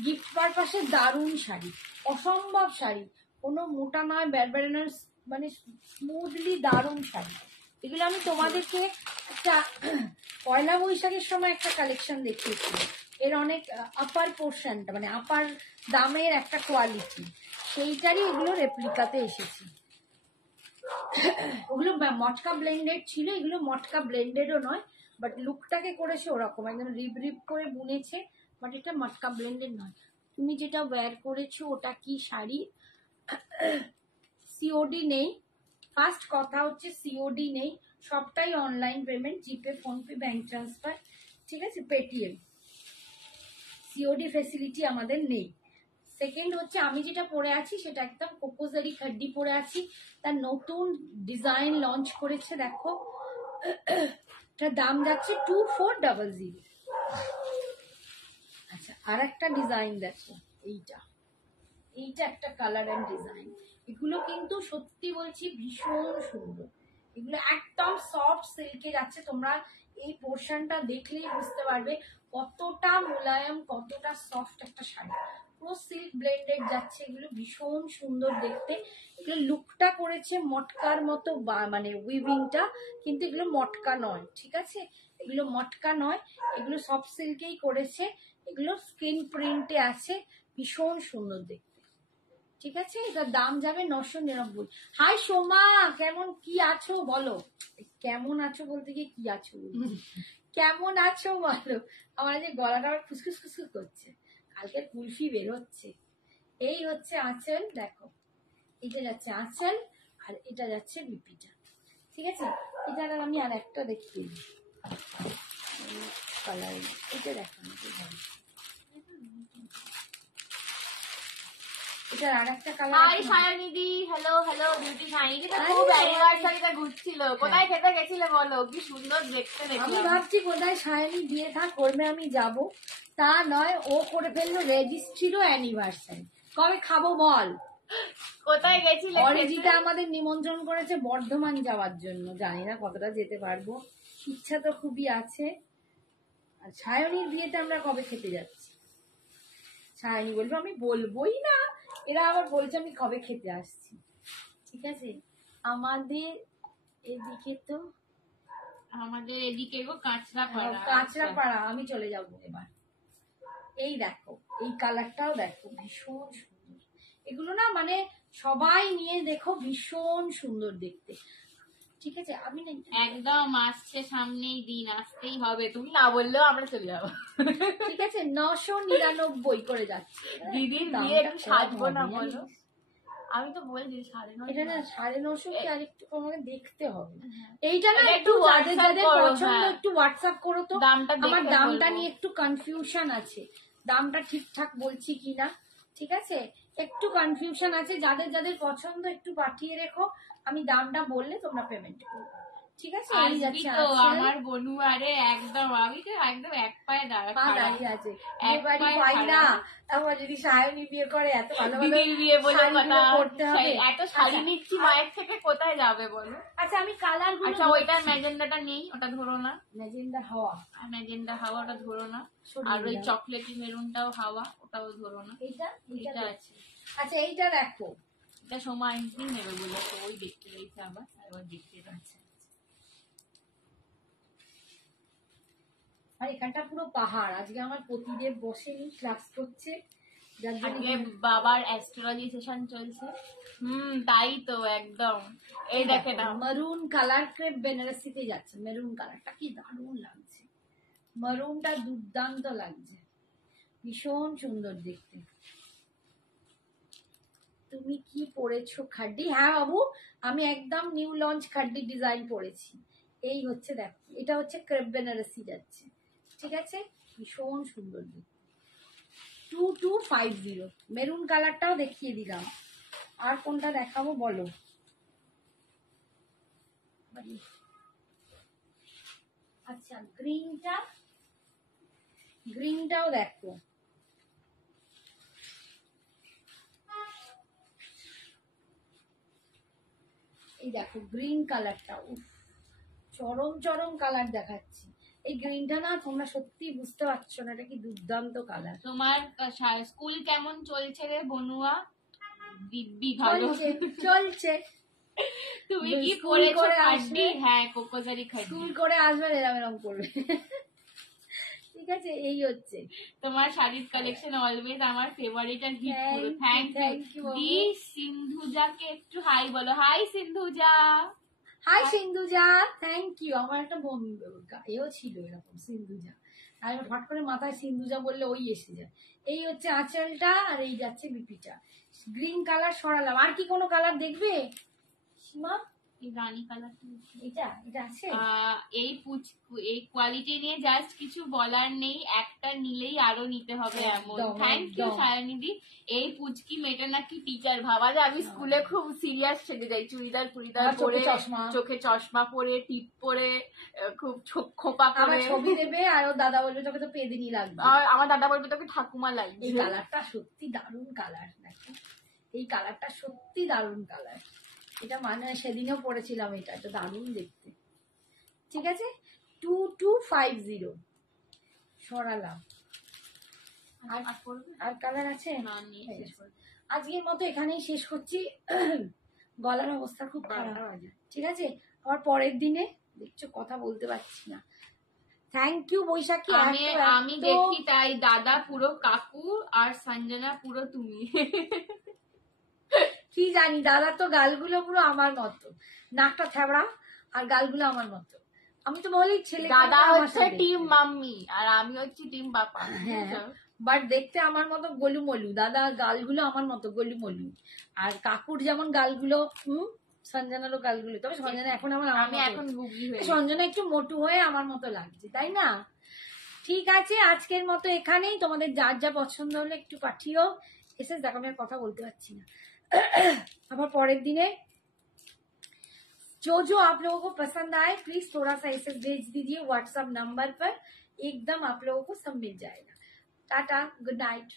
গিফট পারপাসে দারুণ শাড়ি, অসম্ভব শাড়ি, কোনো মোটা নয়, বেরবেরে নয়, মানে স্মুথলি দারুণ শাড়ি। এগুলো আমি তোমাদেরকে একটা পয়লা বৈশাখের সময় একটা কালেকশন দেখিয়েছিলাম, এর অনেক আপার পোর্শনটা, মানে আপার দামের একটা কোয়ালিটি, সেইটারই এগুলো রেপ্লিকাতে এসেছে। ওগুলো মটকা ব্লেন্ডেড ছিল, এগুলো মটকা ব্লেন্ডেডও নয়, বাট লুকটাকে করেছে ওরকম, একদম রিপ রিপ করে বুনেছে, বাট এটা মটকা ব্লেন্ডেড নয়। তুমি যেটা ওয়্যার করেছো ওটা কি শাড়ি? সিওডি নেই, ফার্স্ট কথা হচ্ছে সিওডি নেই, সবটাই অনলাইন পেমেন্ট, জিপে, ফোনপে, ব্যাংক ট্রান্সফার, ঠিক আছে? পেটিএম, সিওডি ফেসিলিটি আমাদের নেই। সেকেন্ড হচ্ছে আমি যেটা পরে আছি সেটা একদম কোকোজারি খাড্ডি পরে আছি, তার নতুন ডিজাইন লঞ্চ করেছে দেখো, এটার দাম যাচ্ছে 2400। আচ্ছা আর একটা ডিজাইন দেখো, এইটা একটা কালার এন্ড ডিজাইন, এগুলো কিন্তু সত্যি বলছি ভীষণ সুন্দর, এগুলো একদম সফট সিল্কে যাচ্ছে। তোমরা এই পোর্শনটা দেখলেই বুঝতে পারবে কতটা মোলায়েম, কতটা সফট একটা শাড়ি, পুরো সিল্ক ব্লেন্ডেড যাচ্ছে, এগুলো ভীষণ সুন্দর দেখতে। এগুলো লুকটা করেছে মটকার মতো, মানে উইভিংটা, কিন্তু এগুলো মটকা নয়, ঠিক আছে? এগুলো মটকা নয়, এগুলো সফট সিল্কেই করেছে, এগুলো স্ক্রিন প্রিন্টে আছে, ভীষণ সুন্দর দেখতে, ঠিক আছে? এটার দাম যাবে 999। হাই সোমা, কেমন কি আছো বলো? কেমন আছো বলতে গিয়ে কি আছো, কেমন আছো বলো। আমার যে গলাটা আবার খুসখুস খুসখুস করছে, কালকে কুলফি বের হচ্ছে। এই হচ্ছে আঁচল, দেখো এটা যাচ্ছে আঁচল আর এটা যাচ্ছে বিপিটা, ঠিক আছে। এটা আমি আর একটা দেখতে কালার, এটা দেখো এটার আর একটা কালার। হাই সায়নিদি, হ্যালো হ্যালো বিউটি সায়নিদি তো খুব অ্যানিভার্সারিতে ঘুরছিল। কোথায় খেতে গেছিলে বলো? কি সুন্দর দেখতে আমি দেখলাম। ভাবছি কোথায় সায়নী বিয়ে থাক করবে আমি যাব, তা নয়, ও করে ফেললো রেজিস্ট্রিরও অ্যানিভার্সারি। কবে খাবো বল? কোথায় গেছিলে? অরিজিতা আমাদের নিমন্ত্রণ করেছে বর্ধমান যাওয়ার জন্য, জানি না কতটা যেতে পারবো, ইচ্ছা তো খুবই আছে। আর সায়নীর বিয়েতে আমরা কবে খেতে যাচ্ছি? সায়নী বলবো আমি বলবোই না, এরা আবার বলছে আমি কবে খেতে আসছি। ঠিক আছে, আমাদের এদিকে তো আমাদের এদিকে গো কাঁচরাপাড়া। কাঁচরাপাড়া, আমি চলে যাবো এবার। এই দেখো এই কালারটাও দেখো ভীষণ সুন্দর, এগুলো না মানে সবাই নিয়ে দেখো ভীষণ সুন্দর দেখতে, ঠিক আছে। আমি না একদম আসছে সামনেই দিন, আসতেই হবে, তুমি না বললেও আমরা চলে যাবো। ঠিক আছে 999 করে যাচ্ছে। দিদির বিয়ে একটু সাজবো না বলো? আমি তো বলছি 950। এটা না 950 কি আর একটু আমাকে দেখতে হবে। হ্যাঁ। এইটা না এটা একটু একটু যাদের WhatsApp যাদের করো, পছন্দ হ্যাঁ। একটু হোয়াটসঅ্যাপ করো তো। দামটা দেখে আমার দামটা বলবো। নিয়ে একটু কনফিউশন আছে, দামটা ঠিকঠাক বলছি কিনা, ঠিক আছে একটু কনফিউশন আছে। যাদের যাদের পছন্দ একটু পাঠিয়ে রেখো, আমি দামটা বললে তোমরা পেমেন্ট করবে, ঠিক আছে। এই আসবি যাচ্ছে তো আঁচল। আমার বনু, আরে একদম আমি তো একদম এক পায়ে পা দাঁড়িয়ে দাঁড়িয়ে আছে, এক এবারই পায়ে পাই না। খাড়া। তারপর যদি সায়নী বিয়ে করে এত ভালো ভালো দিদির বিয়ে বলে শাড়িগুলো কথা, পরতে হবে। এত শাড়ি নিচ্ছি মায়ের থেকে, কোথায় যাবে বলো? আচ্ছা আমি কালার গুলো, আচ্ছা ওইটার ম্যাজেন্ডাটা নেই, ওটা ধরো না। ম্যাজেন্ডা হাওয়া, ম্যাজেন্ডা হাওয়া, ওটা ধরো না। সরিয়ে আর ওই দিলাম। চকলেটি মেরুনটাও হাওয়া, ওটাও ধরো না। এইটা এটা এইটা আছে, আচ্ছা এইটা দেখো, এটা সময় একদিন নেবে বলে তো ওই দেখতে রয়েছে, আবার দেখতে পাচ্ছে। আর এখানটা পুরো পাহাড়। আজকে আমার পতিদেব বসেনি, ক্লাস করছে, যার জন্য আজকে বাবার অ্যাস্ট্রোলজি সেশন চলছে। তাই তো একদম। এই দেখে না, মারুন কালার ক্রেপ বেনারসিতে যাচ্ছে। মেরুন কালারটা কি দারুণ লাগছে, মারুনটা দুর্দান্ত লাগছে, ভীষণ সুন্দর দেখতে। তুমি কি পরেছো খাড্ডি? হ্যাঁ বাবু, আমি একদম নিউ লঞ্চ খাড্ডি ডিজাইন পরেছি। এই হচ্ছে দেখো, এটা হচ্ছে ক্রেপ বেনারসি যাচ্ছে, ঠিক আছে, ভীষণ সুন্দর দেখতে। 2250 মেরুন কালারটাও দেখিয়ে দিলাম। আর কোনটা দেখাবো বলো? আচ্ছা গ্রিনটাও দেখো, এই দেখো গ্রিন কালারটা, উফ চরম চরম কালার দেখাচ্ছি। এই গ্রিনটা না তোমরা সত্যি বুঝতে পারছো না, এটা কি দুর্দান্ত কালার। তোমার স্কুল কেমন চলছে রে বনুয়া? দিব্যি ভালো চলছে। তুমি কি স্কুল পরেছো করে খাড্ডি? আসবে। হ্যাঁ কোকোজারি খাড্ডি। স্কুল করে আসবে এরম এরম করবে, ঠিক আছে। এই হচ্ছে তোমার শাড়ির কালেকশন অলওয়েজ আমার ফেভারিট আর হিট পুরো। Thank thank you, you. দি সিন্ধুজাকে একটু হাই বলো। Hi Sindhuja. Hi Sindhuja, thank you. আমার একটা এও ছিল এরকম সিন্ধুজা, আর হট করে মাথায় সিন্ধুজা বললে ওই এসে যায়। এই হচ্ছে আঁচলটা আর এই যাচ্ছে বিপিটা। Green colour সরালাম। আর কি কোনো কালার দেখবে সীমা? এই রানী কালারটা এটা এটা আছে। এই কোয়ালিটি নিয়ে জাস্ট কিছু বলার নেই, একটা নিলেই আরো নিতে হবে এমন। একদম, থ্যাংক ইউ একদম। সায়নিদি। এই পুচকি মেয়েটা নাকি টিচার, ভাবা যায় আমি স্কুলে খুব সিরিয়াস সেজে যাই, চুড়িদার ফুড়িদার আর চোখে পরে, চশমা। চোখে চশমা পরে, টিপ পরে, খুব খোপা আমার করে। ছবি দেবে আর ওর দাদা বলবে তোকে তো পেদিনি লাগবে। আর আমার দাদা বলবে তোকে ঠাকুমা এই লাগছে। কালারটা সত্যি দারুণ কালার, দেখো এই কালারটা সত্যি দারুণ কালার। এটা মানে সেদিনও পরেছিলাম, এটা তো দারুণ দেখতে, ঠিক আছে। 2250 সরালাম। আর কালার আছে না, নিয়ে শেষ করে দাও। আজকের মতো এখানেই শেষ করছি। গলার অবস্থা খুব খারাপ, ঠিক আছে। আবার পরের দিনে দেখছো কথা বলতে পারছি না। থ্যাংক ইউ বৈশাখী। আমি দেখি তাই দাদা পুরো কাকু আর সঞ্জনা পুরো তুমি। কি জানি, দাদা তো গালগুলো পুরো আমার মতো, নাকটা থ্যাবড়া আর গালগুলো আমার মতো। আমি তো বলি ছেলে দাদা হচ্ছে টিম মাম্মি আর আমি হচ্ছি টিম পাপা। হ্যাঁ, বাট দেখতে আমার মতো গোলু মলু, দাদা গালগুলো আমার মতো গোলু মলু, আর কাকুর যেমন গালগুলো সঞ্জনারও গালগুলো, তবে সঞ্জনা এখন আমি এখন গুগলি হয়ে সঞ্জনা একটু মোটু হয়ে আমার মতো লাগছে, তাই না? ঠিক আছে, আজকের মতো এখানেই। তোমাদের যার যা পছন্দ হলে একটু পাঠিও। এসে দেখো আমি আর কথা বলতে পারছি না। আবার পরের দিনে जो आप लोगों को पसंद आए प्लीज थोड़ा सा ऐसे भेज दीजिए व्हाट्सएप नंबर पर, एकदम आप लोगों को सब मिल जाएगा। Tata, good night.